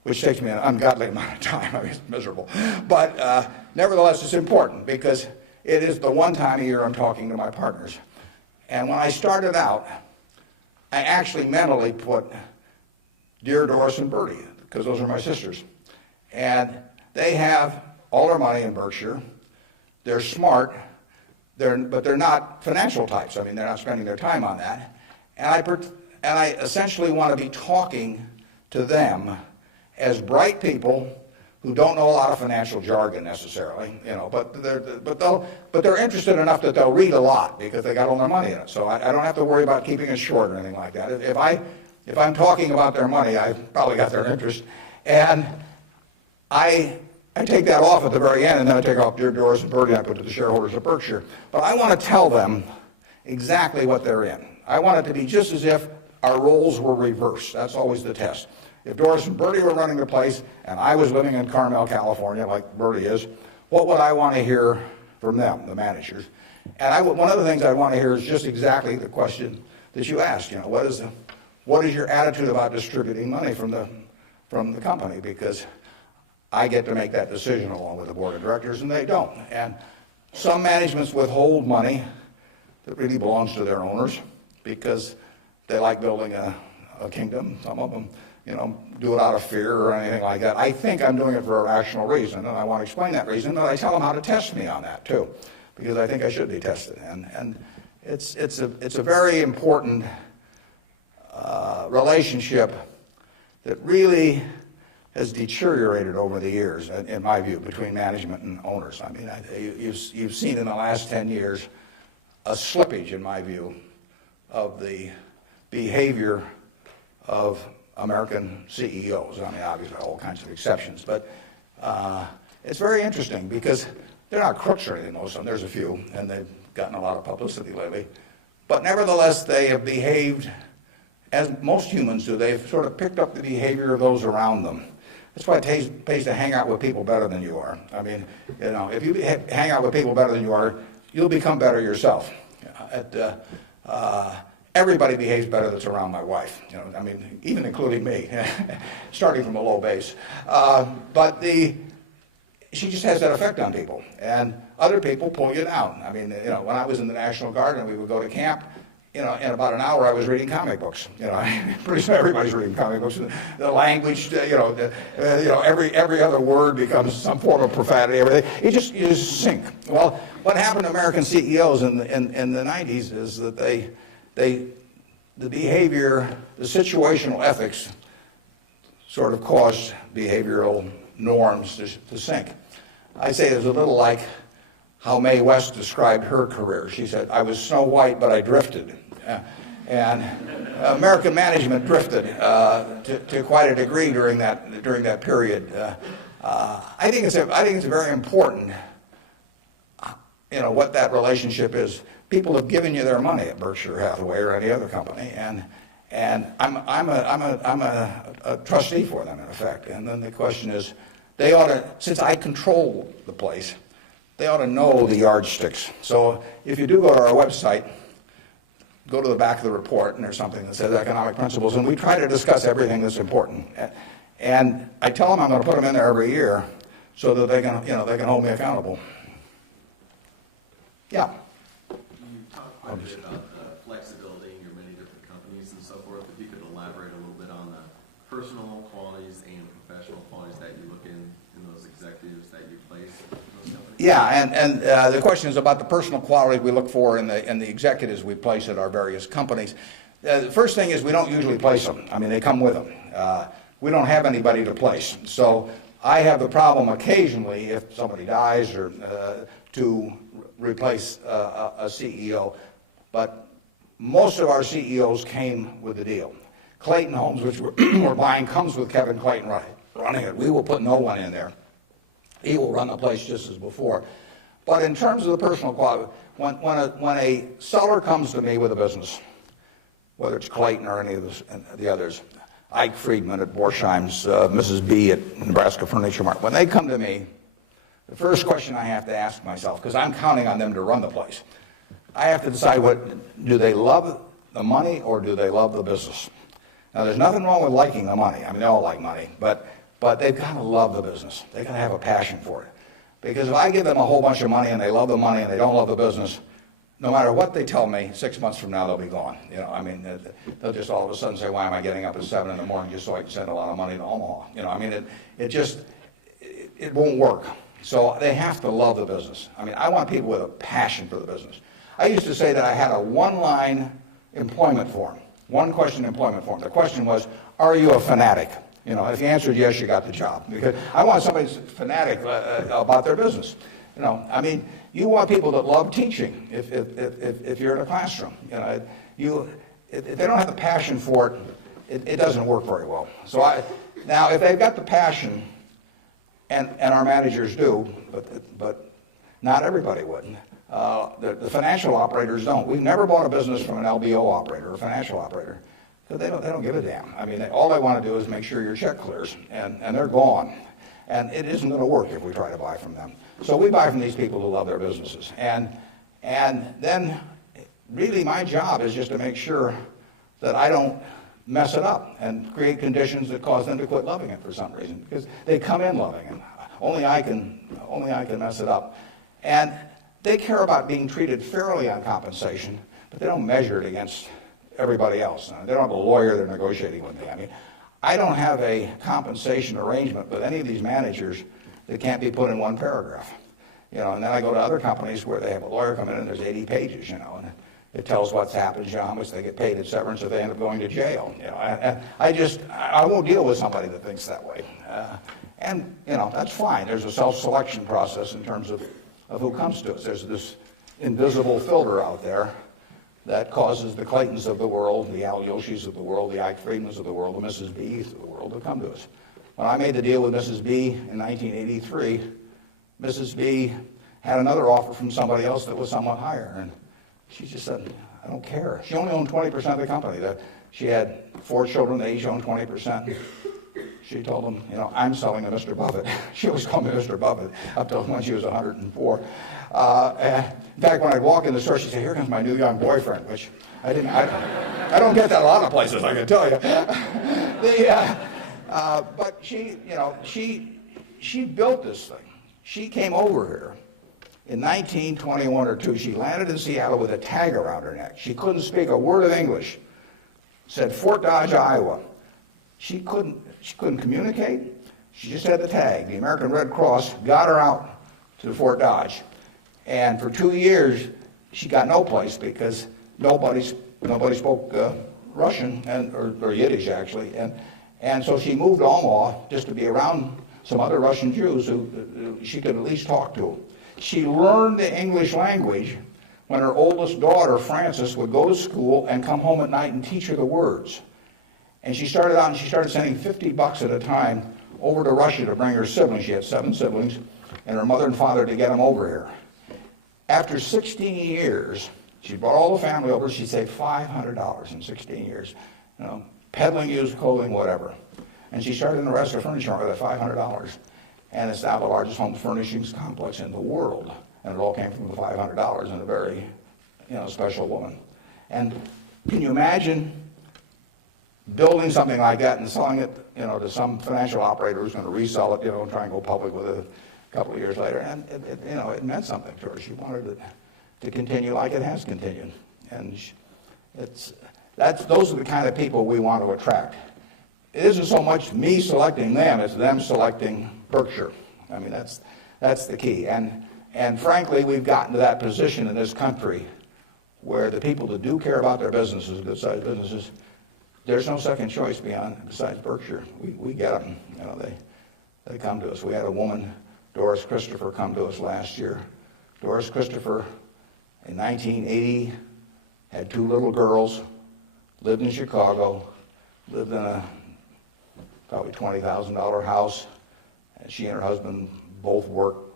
which takes me an ungodly amount of time. I mean, it's miserable, but nevertheless, it's important because it is the one time a year I'm talking to my partners. And when I started out, I actually mentally put Dear Doris and Bertie, because those are my sisters, and they have all their money in Berkshire. They're smart, but they're not financial types. I mean, they're not spending their time on that. And I essentially want to be talking to them as bright people who don't know a lot of financial jargon necessarily, but they're interested enough that they'll read a lot because they got all their money in it. So I don't have to worry about keeping it short or anything like that. If I'm talking about their money, I've probably got their interest, and I take that off at the very end, and then I take off Dear Doris and Bertie, and I put to the shareholders of Berkshire. But I want to tell them exactly what they're in. I want it to be just as if our roles were reversed. That's always the test. If Doris and Bertie were running the place, and I was living in Carmel, California, like Bertie is, what would I want to hear from them, the managers? And one of the things I want to hear is just exactly the question that you asked. What is your attitude about distributing money from the company? Because I get to make that decision along with the board of directors, and they don't. And some managements withhold money that really belongs to their owners because they like building a kingdom. Some of them, do it out of fear or anything like that. I think I'm doing it for a rational reason, and I want to explain that reason, but I tell them how to test me on that too, because I think I should be tested. And it's a very important relationship that really has deteriorated over the years, in my view, between management and owners. I mean, you've seen in the last 10 years a slippage, in my view, of the behavior of American CEOs. I mean, obviously, all kinds of exceptions, but it's very interesting because they're not crooks or anything, most of them. There's a few, and they've gotten a lot of publicity lately. But nevertheless, they have behaved as most humans do. They've sort of picked up the behavior of those around them. That's why it pays to hang out with people better than you are. I mean, if you hang out with people better than you are, you'll become better yourself. Everybody behaves better that's around my wife. I mean, even including me, starting from a low base. But she just has that effect on people, and other people pull you down. I mean, when I was in the National Guard and we would go to camp, in about an hour I was reading comic books. Pretty soon everybody's reading comic books. The language, every other word becomes some form of profanity. Everything. You just sink. Well, what happened to American CEOs in the 90s is that the behavior, the situational ethics, sort of caused behavioral norms to sink. I say it's a little like how Mae West described her career. She said, "I was Snow White, but I drifted." And American management drifted to quite a degree during that period. I think it's very important what that relationship is. People have given you their money at Berkshire Hathaway or any other company, and I'm a trustee for them in effect. And then the question is, they ought to, since I control the place, they ought to know the yardsticks. So if you do go to our website, go to the back of the report, and there's something that says economic principles, and we try to discuss everything that's important. And I tell them I'm going to put them in there every year so that they can, they can hold me accountable. Yeah. You talked quite a bit about flexibility in your many different companies and so forth. If you could elaborate a little bit on the personal qualities and professional qualities that you look in those executives that you place in those companies. Yeah, and the question is about the personal qualities we look for in the executives we place at our various companies. The first thing is we don't usually place them. I mean, they come with them. We don't have anybody to place. So I have the problem occasionally, if somebody dies, or to replace a CEO. But most of our CEOs came with the deal. Clayton Homes, which we're buying, comes with Kevin Clayton running it. We will put no one in there. He will run the place just as before. But in terms of the personal quality, when a seller comes to me with a business, whether it's Clayton or any of the others, Ike Friedman at Borsheim's, Mrs. B at Nebraska Furniture Mart, when they come to me, the first question I have to ask myself, because I'm counting on them to run the place, I have to decide, do they love the money or do they love the business? Now, there's nothing wrong with liking the money. I mean, they all like money, but they've got to love the business. They've got to have a passion for it. Because if I give them a whole bunch of money and they love the money and they don't love the business, no matter what they tell me, 6 months from now they'll be gone. I mean, they'll just all of a sudden say, why am I getting up at 7 in the morning just so I can send a lot of money to Omaha? I mean, it won't work. So they have to love the business. I mean, I want people with a passion for the business. I used to say that I had a one-line employment form, one-question employment form. The question was, are you a fanatic? If you answered yes, you got the job. Because I want somebody who's fanatic about their business. I mean, you want people that love teaching if you're in a classroom. If they don't have the passion for it, it doesn't work very well. So now, if they've got the passion, and our managers do, but not everybody would. The financial operators don't. We've never bought a business from an LBO operator or a financial operator. Because they don't give a damn. I mean, all they want to do is make sure your check clears, and they're gone. And it isn't going to work if we try to buy from them. So we buy from these people who love their businesses. And then really my job is just to make sure that I don't mess it up and create conditions that cause them to quit loving it for some reason. Because they come in loving it. Only I can mess it up. And they care about being treated fairly on compensation, but they don't measure it against everybody else. They don't have a lawyer they're negotiating with me. I mean, I don't have a compensation arrangement with any of these managers that can't be put in one paragraph. And then I go to other companies where they have a lawyer come in and there's 80 pages, and it tells what's happened, how much they get paid at severance if they end up going to jail. I won't deal with somebody that thinks that way. And that's fine. There's a self-selection process in terms of who comes to us. There's this invisible filter out there that causes the Claytons of the world, the Al Yoshis of the world, the Ike Friedmans of the world, the Mrs. B's of the world to come to us. When I made the deal with Mrs. B in 1983, Mrs. B had another offer from somebody else that was somewhat higher, and she just said, I don't care. She only owned 20% of the company. She had 4 children, they each owned 20%. She told them, I'm selling to Mr. Buffett. She always called me Mr. Buffett up till when she was 104. In fact, when I'd walk in the store, she'd say, here comes my new young boyfriend, which I don't get that a lot of places, I can tell you. But she built this thing. She came over here in 1921 or 2. She landed in Seattle with a tag around her neck. She couldn't speak a word of English. Said Fort Dodge, Iowa. She couldn't communicate. She just had the tag. The American Red Cross got her out to Fort Dodge. And for 2 years, she got no place because nobody spoke Russian or Yiddish, actually. And so she moved to Omaha just to be around some other Russian Jews who she could at least talk to. She learned the English language when her oldest daughter, Frances, would go to school and come home at night and teach her the words. And she started out and she started sending $50 at a time over to Russia to bring her siblings. She had 7 siblings, and her mother and father to get them over here. After 16 years, she brought all the family over. She saved $500 in 16 years, peddling used clothing, whatever. And she started in the rest of the furniture with that $500. And it's now the largest home furnishings complex in the world. And it all came from the $500 and a very, special woman. And can you imagine building something like that and selling it, to some financial operator who's going to resell it, and try and go public with it a couple of years later? And it meant something to her. She wanted it to continue like it has continued. And those are the kind of people we want to attract. It isn't so much me selecting them, it's them selecting Berkshire. I mean, that's the key. And frankly, we've gotten to that position in this country where the people that do care about their businesses, good-sized businesses, there's no second choice besides Berkshire. We get them. They come to us. We had a woman, Doris Christopher, come to us last year. Doris Christopher, in 1980, had 2 little girls, lived in Chicago, lived in a probably $20,000 house. And she and her husband both worked.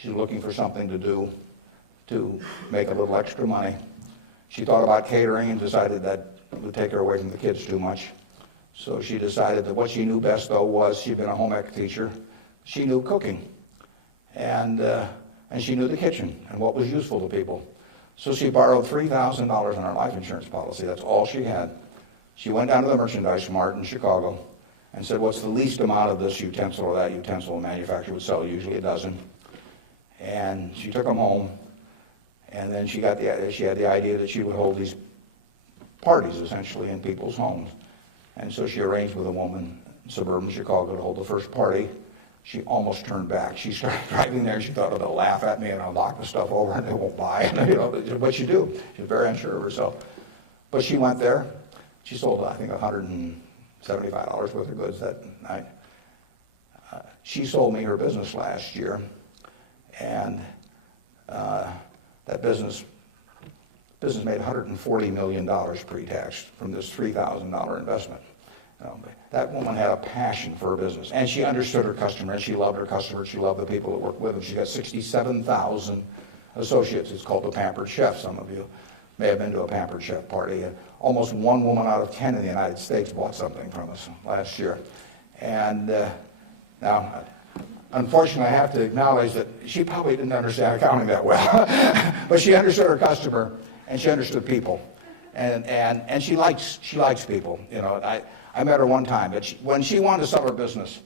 She's looking for something to do to make a little extra money. She thought about catering and decided that it would take her away from the kids too much. So she decided that what she knew best, though, was she'd been a home ec teacher. She knew cooking. And she knew the kitchen and what was useful to people. So she borrowed $3,000 on her life insurance policy. That's all she had. She went down to the merchandise mart in Chicago and said, what's the least amount of this utensil or that utensil a manufacturer would sell? Usually a dozen. And she took them home. And then she had the idea that she would hold these parties, essentially, in people's homes. And so she arranged with a woman in suburban Chicago to hold the first party. She almost turned back. She started driving there. She thought, oh, they'll laugh at me and I'll knock the stuff over and they won't buy it. But she do. She's very unsure of herself. But she went there. She sold, I think, $175 worth of goods that night. She sold me her business last year. And that business made $140 million pre-tax from this $3,000 investment. That woman had a passion for her business, and she understood her customer, and she loved her customers. She loved the people that worked with them. She got 67,000 associates. It's called the Pampered Chef. Some of you may have been to a Pampered Chef party. And almost 1 woman out of 10 in the United States bought something from us last year. And now, unfortunately, I have to acknowledge that she probably didn't understand accounting that well, but she understood her customer and she understood people, and she likes people. I met her one time, but when she wanted to sell her business,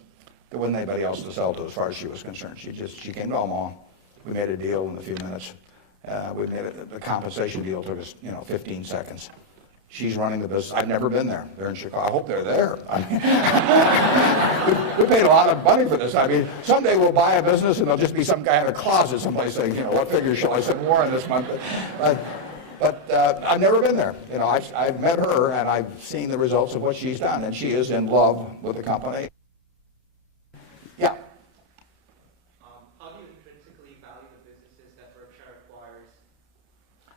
there wasn't anybody else to sell to as far as she was concerned. She came to Omaha. We made a deal in a few minutes. The compensation deal took us 15 seconds. She's running the business. I've never been there. They're in Chicago. I hope they're there. I mean, we paid a lot of money for this. I mean, someday we'll buy a business and there'll just be some guy in a closet someplace saying, what figure shall I send Warren this month? But I've never been there. I've met her and I've seen the results of what she's done, and she is in love with the company. Yeah. How do you intrinsically value the businesses that Berkshire acquires?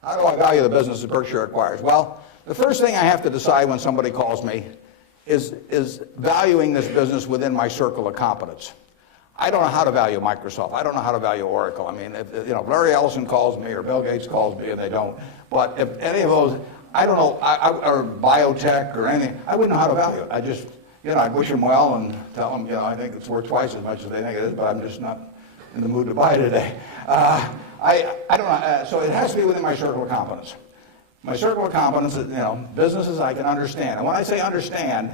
How do I value the business that Berkshire acquires? Well, the first thing I have to decide when somebody calls me is valuing this business within my circle of competence. I don't know how to value Microsoft. I don't know how to value Oracle. I mean, if Larry Ellison calls me or Bill Gates calls me, and they don't. But if any of those, I don't know, or biotech or anything, I wouldn't know how to value it. I just, I'd wish them well and tell them, I think it's worth twice as much as they think it is, but I'm just not in the mood to buy today. I don't know. So it has to be within my circle of competence. My circle of competence is, businesses I can understand. And when I say understand,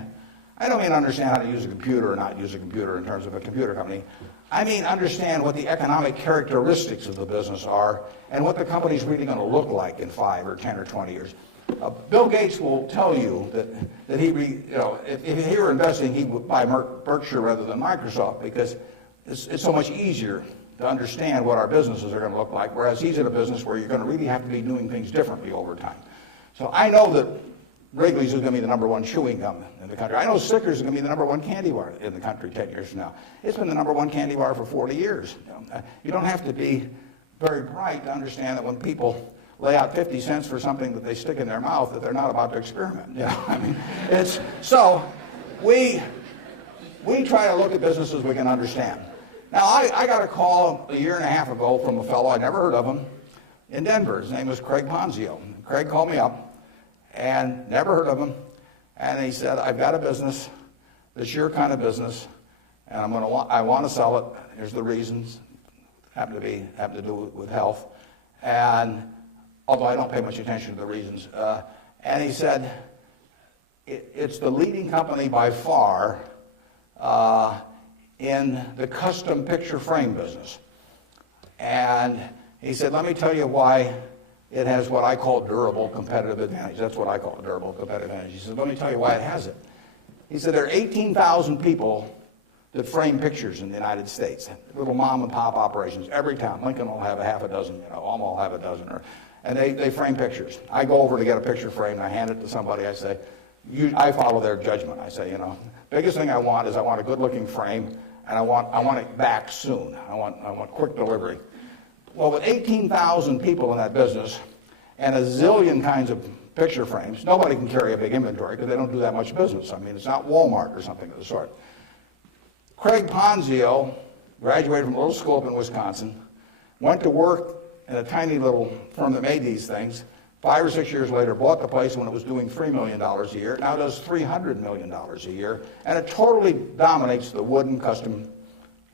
I don't mean understand how to use a computer or not use a computer in terms of a computer company. I mean understand what the economic characteristics of the business are and what the company's really going to look like in 5 or 10 or 20 years. Bill Gates will tell you that if he were investing, he would buy Berkshire rather than Microsoft because it's so much easier to understand what our businesses are going to look like, whereas he's in a business where you're going to really have to be doing things differently over time. So I know that Wrigley's is going to be the #1 chewing gum in the country. I know Snickers is going to be the #1 candy bar in the country 10 years from now. It's been the #1 candy bar for 40 years. You don't have to be very bright to understand that when people lay out 50 cents for something that they stick in their mouth, that they're not about to experiment. I mean, we try to look at businesses we can understand. Now, I got a call a year and a half ago from a fellow, I never heard of him, in Denver. His name was Craig Ponzio. Craig called me up, and never heard of him. And he said, I've got a business, that's your kind of business, and I want to sell it. Here's the reasons. Happen to do with health. And although I don't pay much attention to the reasons. And he said, it's the leading company by far in the custom picture frame business. And he said, let me tell you why it has what I call durable competitive advantage. That's what I call a durable competitive advantage. He said, let me tell you why it has it. He said, there are 18,000 people that frame pictures in the United States, little mom and pop operations. Every town, Lincoln will have a half a dozen, Omaha will have a dozen, and they frame pictures. I go over to get a picture framed, I hand it to somebody, I say, I follow their judgment. I say, biggest thing I want is I want a good-looking frame, and I want it back soon. I want quick delivery. Well, with 18,000 people in that business and a zillion kinds of picture frames, nobody can carry a big inventory because they don't do that much business. I mean, it's not Walmart or something of the sort. Craig Ponzio graduated from a little school up in Wisconsin, went to work in a tiny little firm that made these things. 5 or 6 years later, bought the place when it was doing $3 million a year. Now does $300 million a year, and it totally dominates the wooden custom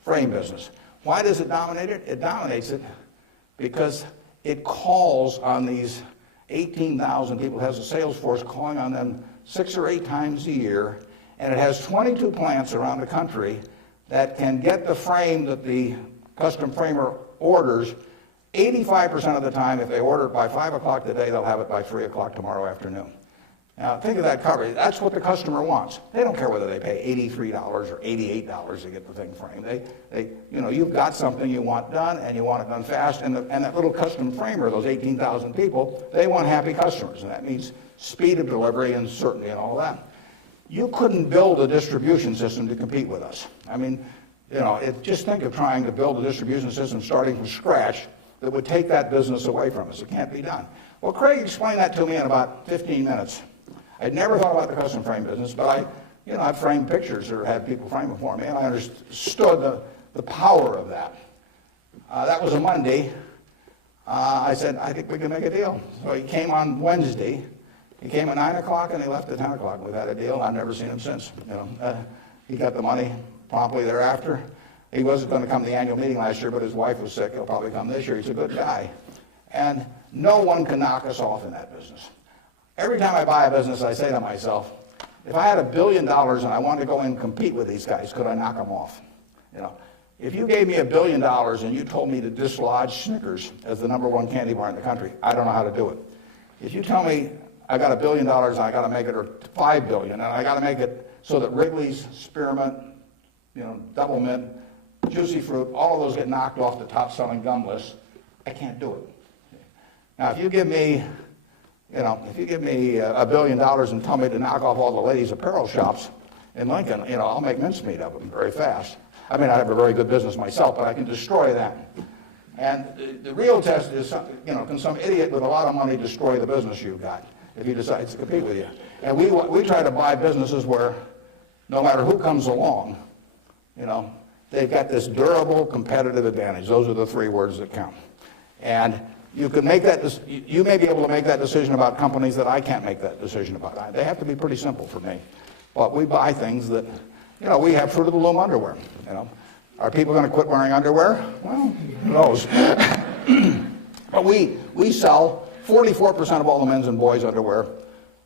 frame business. Why does it dominate it? It dominates it because it calls on these 18,000 people. It has a sales force calling on them 6 or 8 times a year, and it has 22 plants around the country that can get the frame that the custom framer orders 85% of the time. If they order it by 5 o'clock today, they'll have it by 3 o'clock tomorrow afternoon. Now, think of that coverage. That's what the customer wants. They don't care whether they pay $83 or $88 to get the thing framed. You've got something you want done, and you want it done fast. And that little custom framer, those 18,000 people, they want happy customers. And that means speed of delivery and certainty and all that. You couldn't build a distribution system to compete with us. I mean, just think of trying to build a distribution system starting from scratch that would take that business away from us. It can't be done. Well, Craig explained that to me in about 15 minutes. I'd never thought about the custom frame business, but I've framed pictures or had people frame them for me, and I understood the power of that. That was a Monday. I said, I think we can make a deal. So he came on Wednesday. He came at 9 o'clock and he left at 10 o'clock. We've had a deal. I've never seen him since. He got the money promptly thereafter. He wasn't going to come to the annual meeting last year, but his wife was sick. He'll probably come this year. He's a good guy. And no one can knock us off in that business. Every time I buy a business, I say to myself, if I had $1 billion and I wanted to go in and compete with these guys, could I knock them off? If you gave me $1 billion and you told me to dislodge Snickers as the #1 candy bar in the country, I don't know how to do it. If you tell me I got $1 billion and I got to make it, or $5 billion, and I got to make it so that Wrigley's, Spearmint, Double Mint, Juicy Fruit, all of those get knocked off the top-selling gum list, I can't do it. Now, if you give me $1 billion and tell me to knock off all the ladies' apparel shops in Lincoln, I'll make mincemeat of them very fast. I mean, I have a very good business myself, but I can destroy that. And the real test is, can some idiot with a lot of money destroy the business you've got if he decides to compete with you? And we try to buy businesses where no matter who comes along, they've got this durable competitive advantage. Those are the 3 words that count. And you can make that. You may be able to make that decision about companies that I can't make that decision about. They have to be pretty simple for me. But we buy things that, we have Fruit of the Loom underwear. Are people going to quit wearing underwear? Well, who knows? But we sell 44% of all the men's and boys' underwear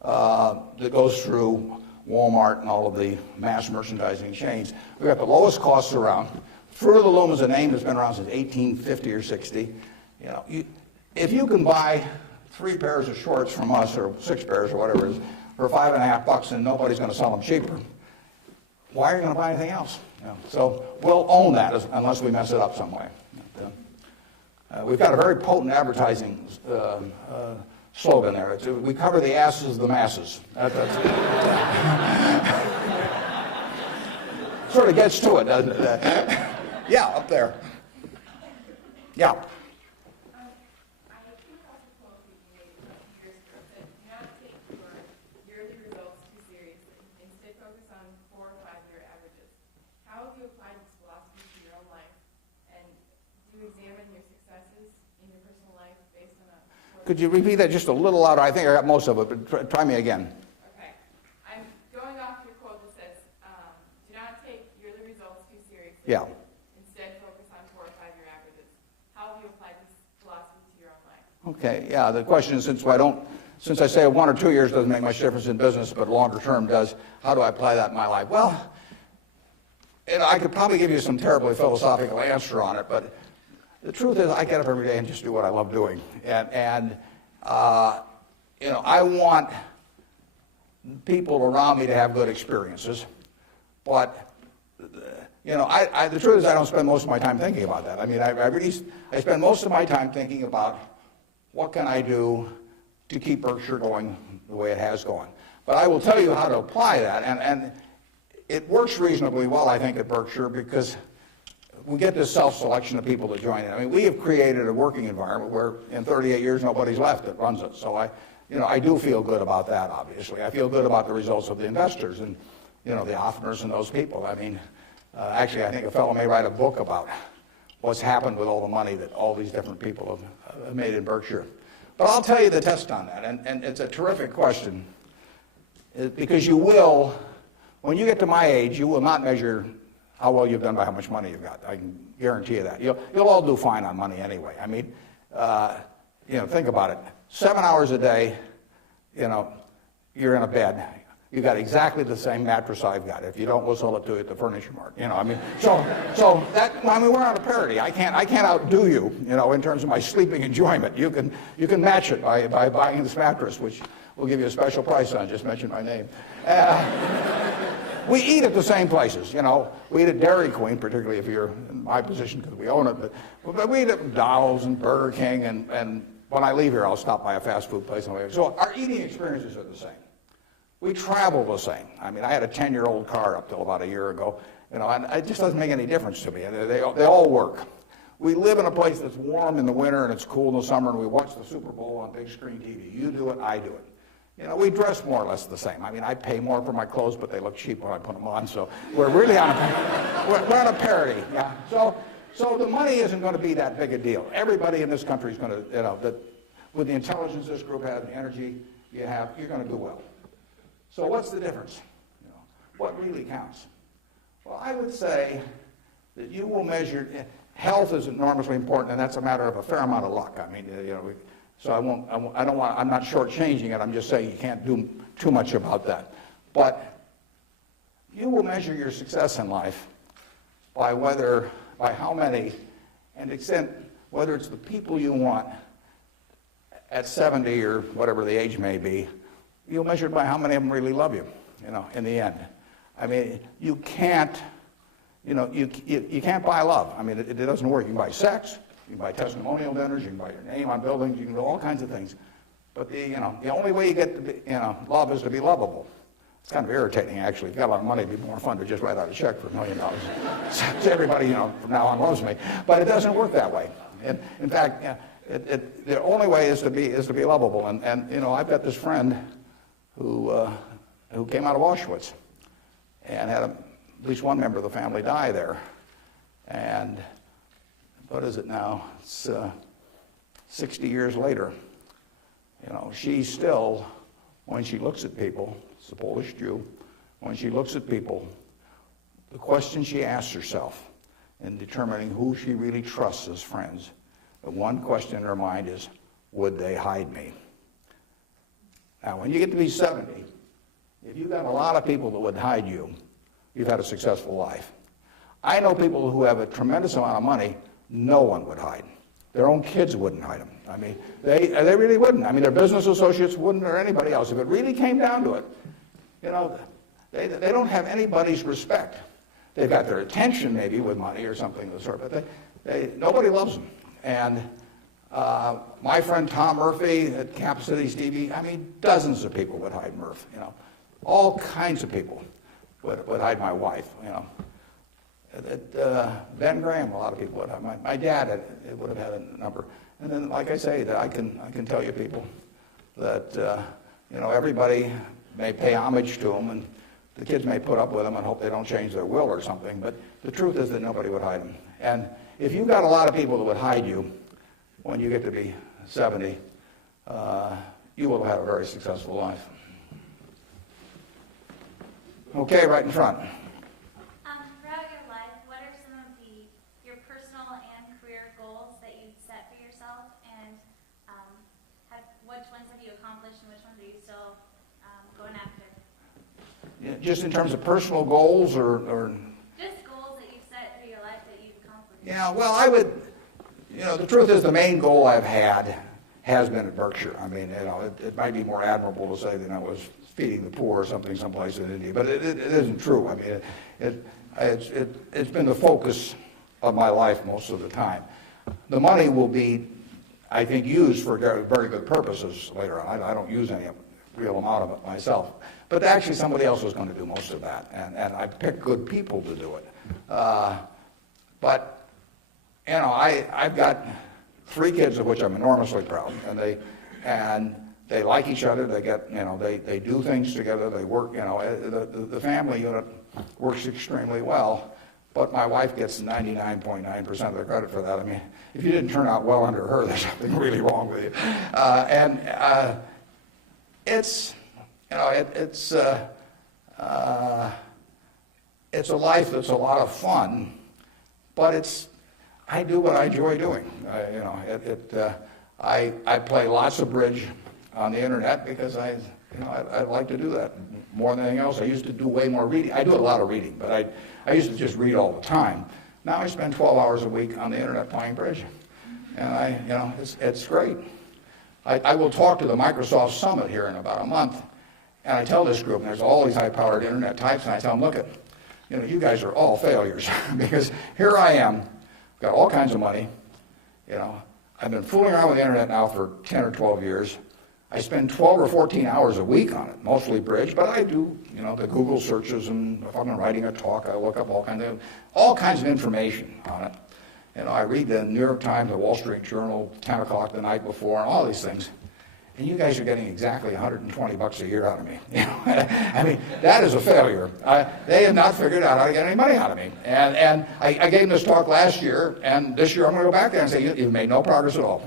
that goes through Walmart and all of the mass merchandising chains. We've got the lowest costs around. Fruit of the Loom is a name that's been around since 1850 or 60. If you can buy 3 pairs of shorts from us, or 6 pairs or whatever it is, for $5.50 and nobody's going to sell them cheaper, why are you going to buy anything else? So we'll own that unless we mess it up some way. We've got a very potent advertising slogan there. We cover the asses of the masses. Sort of gets to it, doesn't it? Yeah, up there. Yeah. Examine your successes in your personal life based could you repeat that just a little louder? I think I got most of it, but try me again. Okay. I'm going off your quote that says, do not take yearly results too seriously. Yeah. Instead, focus on 4 or 5 year averages. How have you applied this philosophy to your own life? Okay, yeah, the question is, since I say 1 or 2 years doesn't make much difference in business, but longer term does, how do I apply that in my life? Well, I could probably give you some terribly philosophical answer on it, but the truth is I get up every day and just do what I love doing. And I want people around me to have good experiences, but the truth is I don't spend most of my time thinking about that. I mean, I spend most of my time thinking about what can I do to keep Berkshire going the way it has gone. But I will tell you how to apply that, and it works reasonably well, I think, at Berkshire, because we get this self-selection of people to join in. I mean, we have created a working environment where in 38 years nobody's left that runs it. So I do feel good about that, obviously. I feel good about the results of the investors and, the Hoffners and those people. I mean, actually, I think a fellow may write a book about what's happened with all the money that all these different people have made in Berkshire. But I'll tell you the test on that, and it's a terrific question, because you will, when you get to my age, you will not measure how well you've done by how much money you've got. I can guarantee you that. You'll all do fine on money anyway. I mean, think about it. 7 hours a day, you're in a bed. You got exactly the same mattress I've got. If you don't, we'll sell it to you at the furniture mart. So we're on a parity. I can't outdo you, in terms of my sleeping enjoyment. You can match it by buying this mattress, which we'll give you a special price on. Just mention my name. We eat at the same places, We eat at Dairy Queen, particularly if you're in my position because we own it. But we eat at McDonald's and Burger King, and when I leave here, I'll stop by a fast food place. So our eating experiences are the same. We travel the same. I mean, I had a 10-year-old car up till about a year ago, and it just doesn't make any difference to me. They all work. We live in a place that's warm in the winter and it's cool in the summer, and we watch the Super Bowl on big screen TV. You do it, I do it. We dress more or less the same. I mean, I pay more for my clothes, but they look cheap when I put them on. So we're really on a parity. Yeah. So the money isn't going to be that big a deal. Everybody in this country is going to, with the intelligence this group has, the energy you have, you're going to do well. So what's the difference? What really counts? Well, I would say that you will measure. Health is enormously important, and that's a matter of a fair amount of luck. I mean, so I'm not shortchanging it. I'm just saying you can't do too much about that. But you will measure your success in life by how many, and extent, whether it's the people you want at 70 or whatever the age may be, you'll measure it by how many of them really love you, in the end. I mean, you can't buy love. I mean, it doesn't work. You can buy sex. You can buy testimonial dinners, you can buy your name on buildings, you can do all kinds of things. But the only way you get to be, love is to be lovable. It's kind of irritating, actually. If you got a lot of money, it'd be more fun to just write out a check for $1 million. So everybody, from now on loves me. But it doesn't work that way. And in fact, the only way is to be lovable. And I've got this friend who came out of Auschwitz and had at least one member of the family die there. And what is it now? It's 60 years later. She still, when she looks at people, it's a Polish Jew, when she looks at people, the question she asks herself in determining who she really trusts as friends, the one question in her mind is, would they hide me? Now, when you get to be 70, if you've got a lot of people that would hide you, you've had a successful life. I know people who have a tremendous amount of money, no one would hide. Their own kids wouldn't hide them. I mean, they really wouldn't. I mean, their business associates wouldn't, or anybody else. If it really came down to it, they don't have anybody's respect. They've got their attention maybe with money or something of the sort, but nobody loves them. And my friend Tom Murphy at Cap Cities TV, I mean, dozens of people would hide Murph. All kinds of people would hide my wife. Ben Graham, a lot of people would have. My dad would have had a number. And then, like I say, that I can tell you people that everybody may pay homage to them, and the kids may put up with them and hope they don't change their will or something. But the truth is that nobody would hide them. And if you've got a lot of people that would hide you when you get to be 70, you will have had a very successful life. Okay, right in front. Throughout your life, what are some of your personal and career goals that you've set for yourself, and which ones have you accomplished, and which ones are you still going after? Yeah, just in terms of personal goals, or just goals that you've set for your life that you've accomplished. Yeah, well, I would. The truth is, the main goal I've had has been at Berkshire. I mean, it might be more admirable to say that I was feeding the poor or something someplace in India, but it isn't true. I mean, it's been the focus of my life most of the time. The money will be, I think, used for very good purposes later on. I don't use any real amount of it myself, but actually somebody else was going to do most of that, and I picked good people to do it. But I've got 3 kids of which I'm enormously proud, and they like each other. They get, they do things together. They work, the family unit works extremely well. But my wife gets 99.9% of the credit for that. I mean, if you didn't turn out well under her, there's something really wrong with you. It's a life that's a lot of fun, but I do what I enjoy doing. I play lots of bridge on the internet because I like to do that more than anything else. I used to do way more reading. I do a lot of reading, but I used to just read all the time. Now I spend 12 hours a week on the internet playing bridge, and it's great. I will talk to the Microsoft Summit here in about a month, and I tell this group, and there's all these high-powered internet types, and I tell them, look, you guys are all failures because here I am, got all kinds of money. I've been fooling around with the internet now for 10 or 12 years. I spend 12 or 14 hours a week on it, mostly bridge, but I do, the Google searches, and if I'm writing a talk, I look up all kinds of information on it. I read the New York Times, the Wall Street Journal, 10 o'clock the night before, and all these things. And you guys are getting exactly $120 a year out of me. I mean, that is a failure. They have not figured out how to get any money out of me. And I gave them this talk last year, and this year I'm going to go back there and say, you've made no progress at all.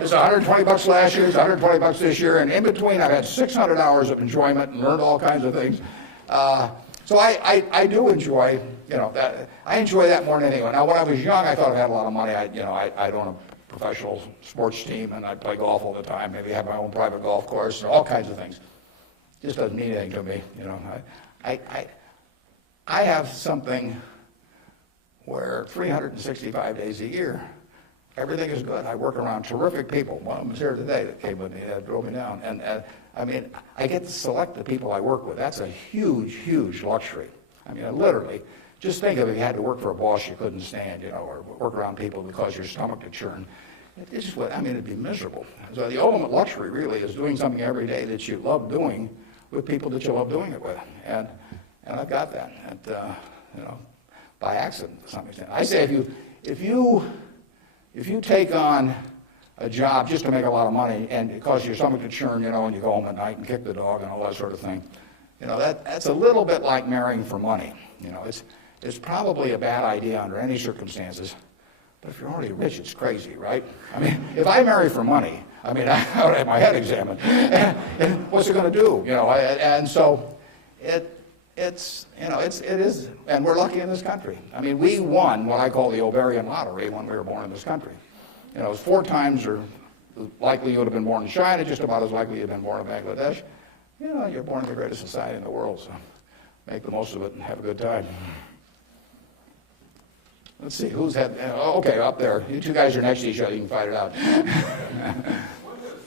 It's $120 last year, it's $120 this year, and in between I've had 600 hours of enjoyment and learned all kinds of things. So I do enjoy, that. I enjoy that more than anyone. Now, when I was young, I thought I had a lot of money. I'd own a professional sports team, and I'd play golf all the time, maybe have my own private golf course, and all kinds of things. Just doesn't mean anything to me, I have something where 365 days a year, everything is good. I work around terrific people. One of them is here today that came with me, that drove me down. And I mean, I get to select the people I work with. That's a huge, huge luxury. I mean, literally, just think of if you had to work for a boss you couldn't stand, or work around people that cause your stomach to churn. It'd be miserable. So the ultimate luxury really is doing something every day that you love doing with people that you love doing it with. And I've got that, by accident to some extent. I say if you take on a job just to make a lot of money and it causes your stomach to churn, and you go home at night and kick the dog and all that sort of thing, that's a little bit like marrying for money. It's probably a bad idea under any circumstances, but if you're already rich, it's crazy, right? I mean, if I marry for money, I would have my head examined. And what's it going to do? And so it is, and we're lucky in this country. I mean, we won what I call the ovarian lottery when we were born in this country. It was 4 times or likely you would have been born in China, just about as likely you've been born in Bangladesh. You're born in the greatest society in the world, so make the most of it and have a good time. Let's see, who's had, okay, up there. You 2 guys are next to each other, you can fight it out. What has,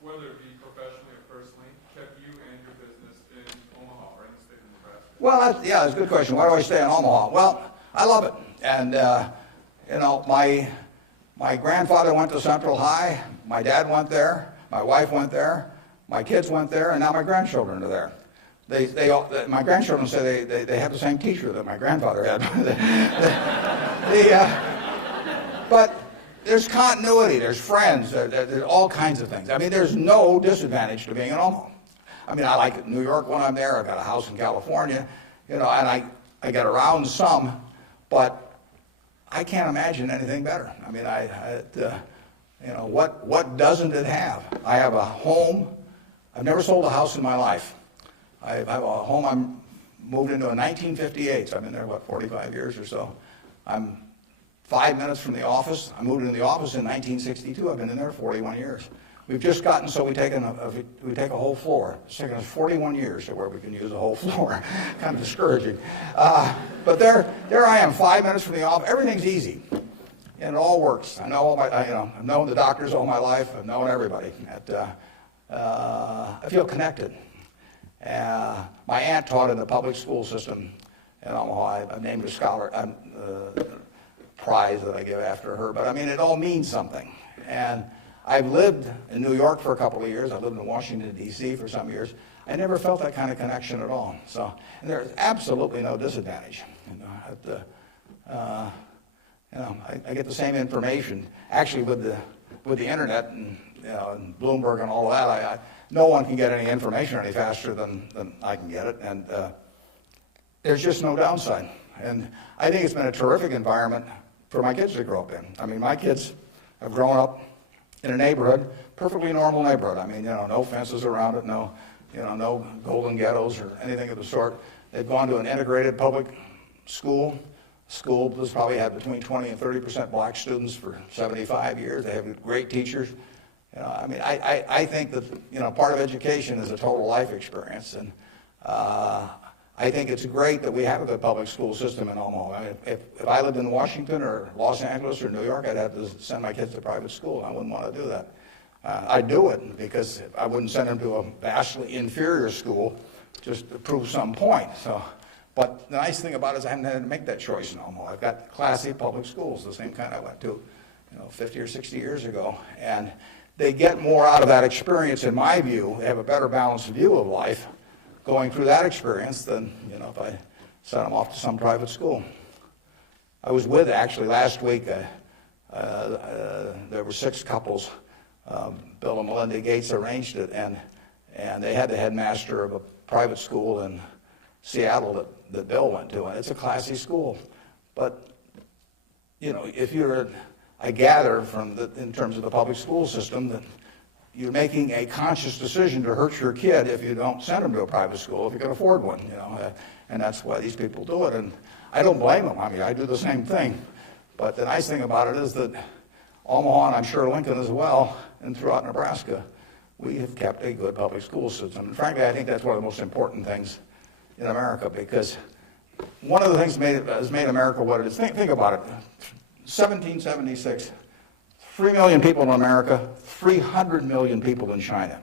whether it be professionally or personally, kept you and your business in Omaha or in the state of Nebraska? Well, that's a good question. Why do I stay in Omaha? Well, I love it. And, my grandfather went to Central High, my dad went there, my wife went there, my kids went there, and now my grandchildren are there. My grandchildren say they have the same teacher that my grandfather had. But there's continuity, there's friends, there's all kinds of things. I mean, there's no disadvantage to being in Omaha. I mean, I like New York when I'm there. I've got a house in California, and I get around some, but I can't imagine anything better. I mean, You know, what doesn't it have? I have a home. I've never sold a house in my life. I have a home I moved into in 1958, so I've been there, 45 years or so. I'm 5 minutes from the office. I moved into the office in 1962. I've been in there 41 years. We've just gotten so we take a whole floor. It's taken us 41 years to where we can use a whole floor. Kind of discouraging. But there I am, 5 minutes from the office. Everything's easy, and it all works. I know I've known the doctors all my life. I've known everybody. I feel connected. My aunt taught in the public school system in Omaha. I named a scholar prize that I give after her. But I mean, it all means something. And I've lived in New York for a couple of years. I lived in Washington, D.C. for some years. I never felt that kind of connection at all. So, and there's absolutely no disadvantage. I get the same information. Actually, with the internet and Bloomberg and all of that, no one can get any information any faster than I can get it. And there's just no downside. And I think it's been a terrific environment for my kids to grow up in. I mean, my kids have grown up in a neighborhood, perfectly normal neighborhood. I mean, no fences around it, no golden ghettos or anything of the sort. They've gone to an integrated public school. School has probably had between 20 and 30% black students for 75 years. They have great teachers. I mean, I think that part of education is a total life experience, and I think it's great that we have a good public school system in Omaha. I mean, if I lived in Washington or Los Angeles or New York, I'd have to send my kids to private school. I wouldn't want to do that. I'd do it because I wouldn't send them to a vastly inferior school just to prove some point. But the nice thing about it is I haven't had to make that choice in Omaha. I've got classy public schools, the same kind I went to 50 or 60 years ago. And they get more out of that experience, in my view. They have a better balanced view of life going through that experience than if I sent them off to some private school. I was with, actually, last week, there were 6 couples. Bill and Melinda Gates arranged it, and they had the headmaster of a private school in Seattle that Bill went to, and it's a classy school. But, if I gather in terms of the public school system, that you're making a conscious decision to hurt your kid if you don't send them to a private school, if you can afford one, and that's why these people do it. And I don't blame them. I mean, I do the same thing. But the nice thing about it is that Omaha, and I'm sure Lincoln as well, and throughout Nebraska, we have kept a good public school system. And frankly, I think that's one of the most important things in America, because one of the things has made America what it is. Think about it. 1776, 3 million people in America, 300 million people in China.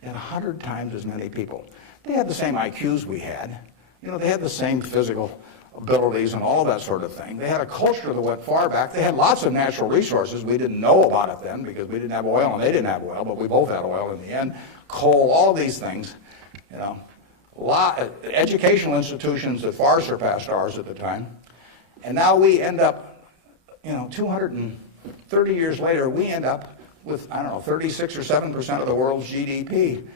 They had 100 times as many people. They had the same IQs we had. They had the same physical abilities and all that sort of thing. They had a culture that went far back. They had lots of natural resources. We didn't know about it then because we didn't have oil and they didn't have oil, but we both had oil in the end. Coal, all these things. Educational institutions that far surpassed ours at the time. And now we end up, 230 years later, we end up with, 36 or 7% of the world's GDP,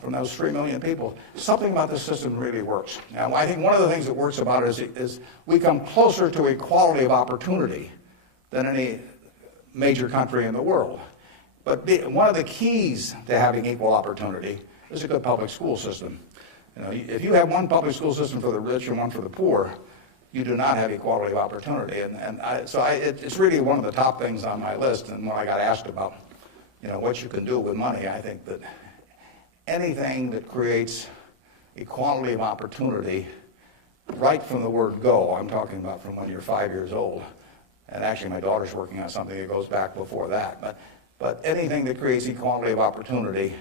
from those 3 million people. Something about this system really works. Now, I think one of the things that works about it is we come closer to equality of opportunity than any major country in the world. But one of the keys to having equal opportunity is a good public school system. If you have one public school system for the rich and one for the poor, you do not have equality of opportunity. It's really one of the top things on my list. And when I got asked about, what you can do with money, I think that anything that creates equality of opportunity, right from the word go, I'm talking about from when you're 5 years old, and actually my daughter's working on something that goes back before that, but anything that creates equality of opportunity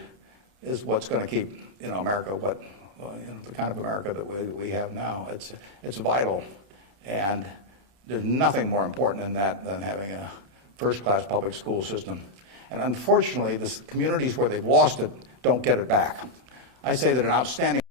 is what's going to keep, America the kind of America that we have now. It's vital, and there's nothing more important than that than having a first-class public school system. And unfortunately, the communities where they've lost it don't get it back. I say that an outstanding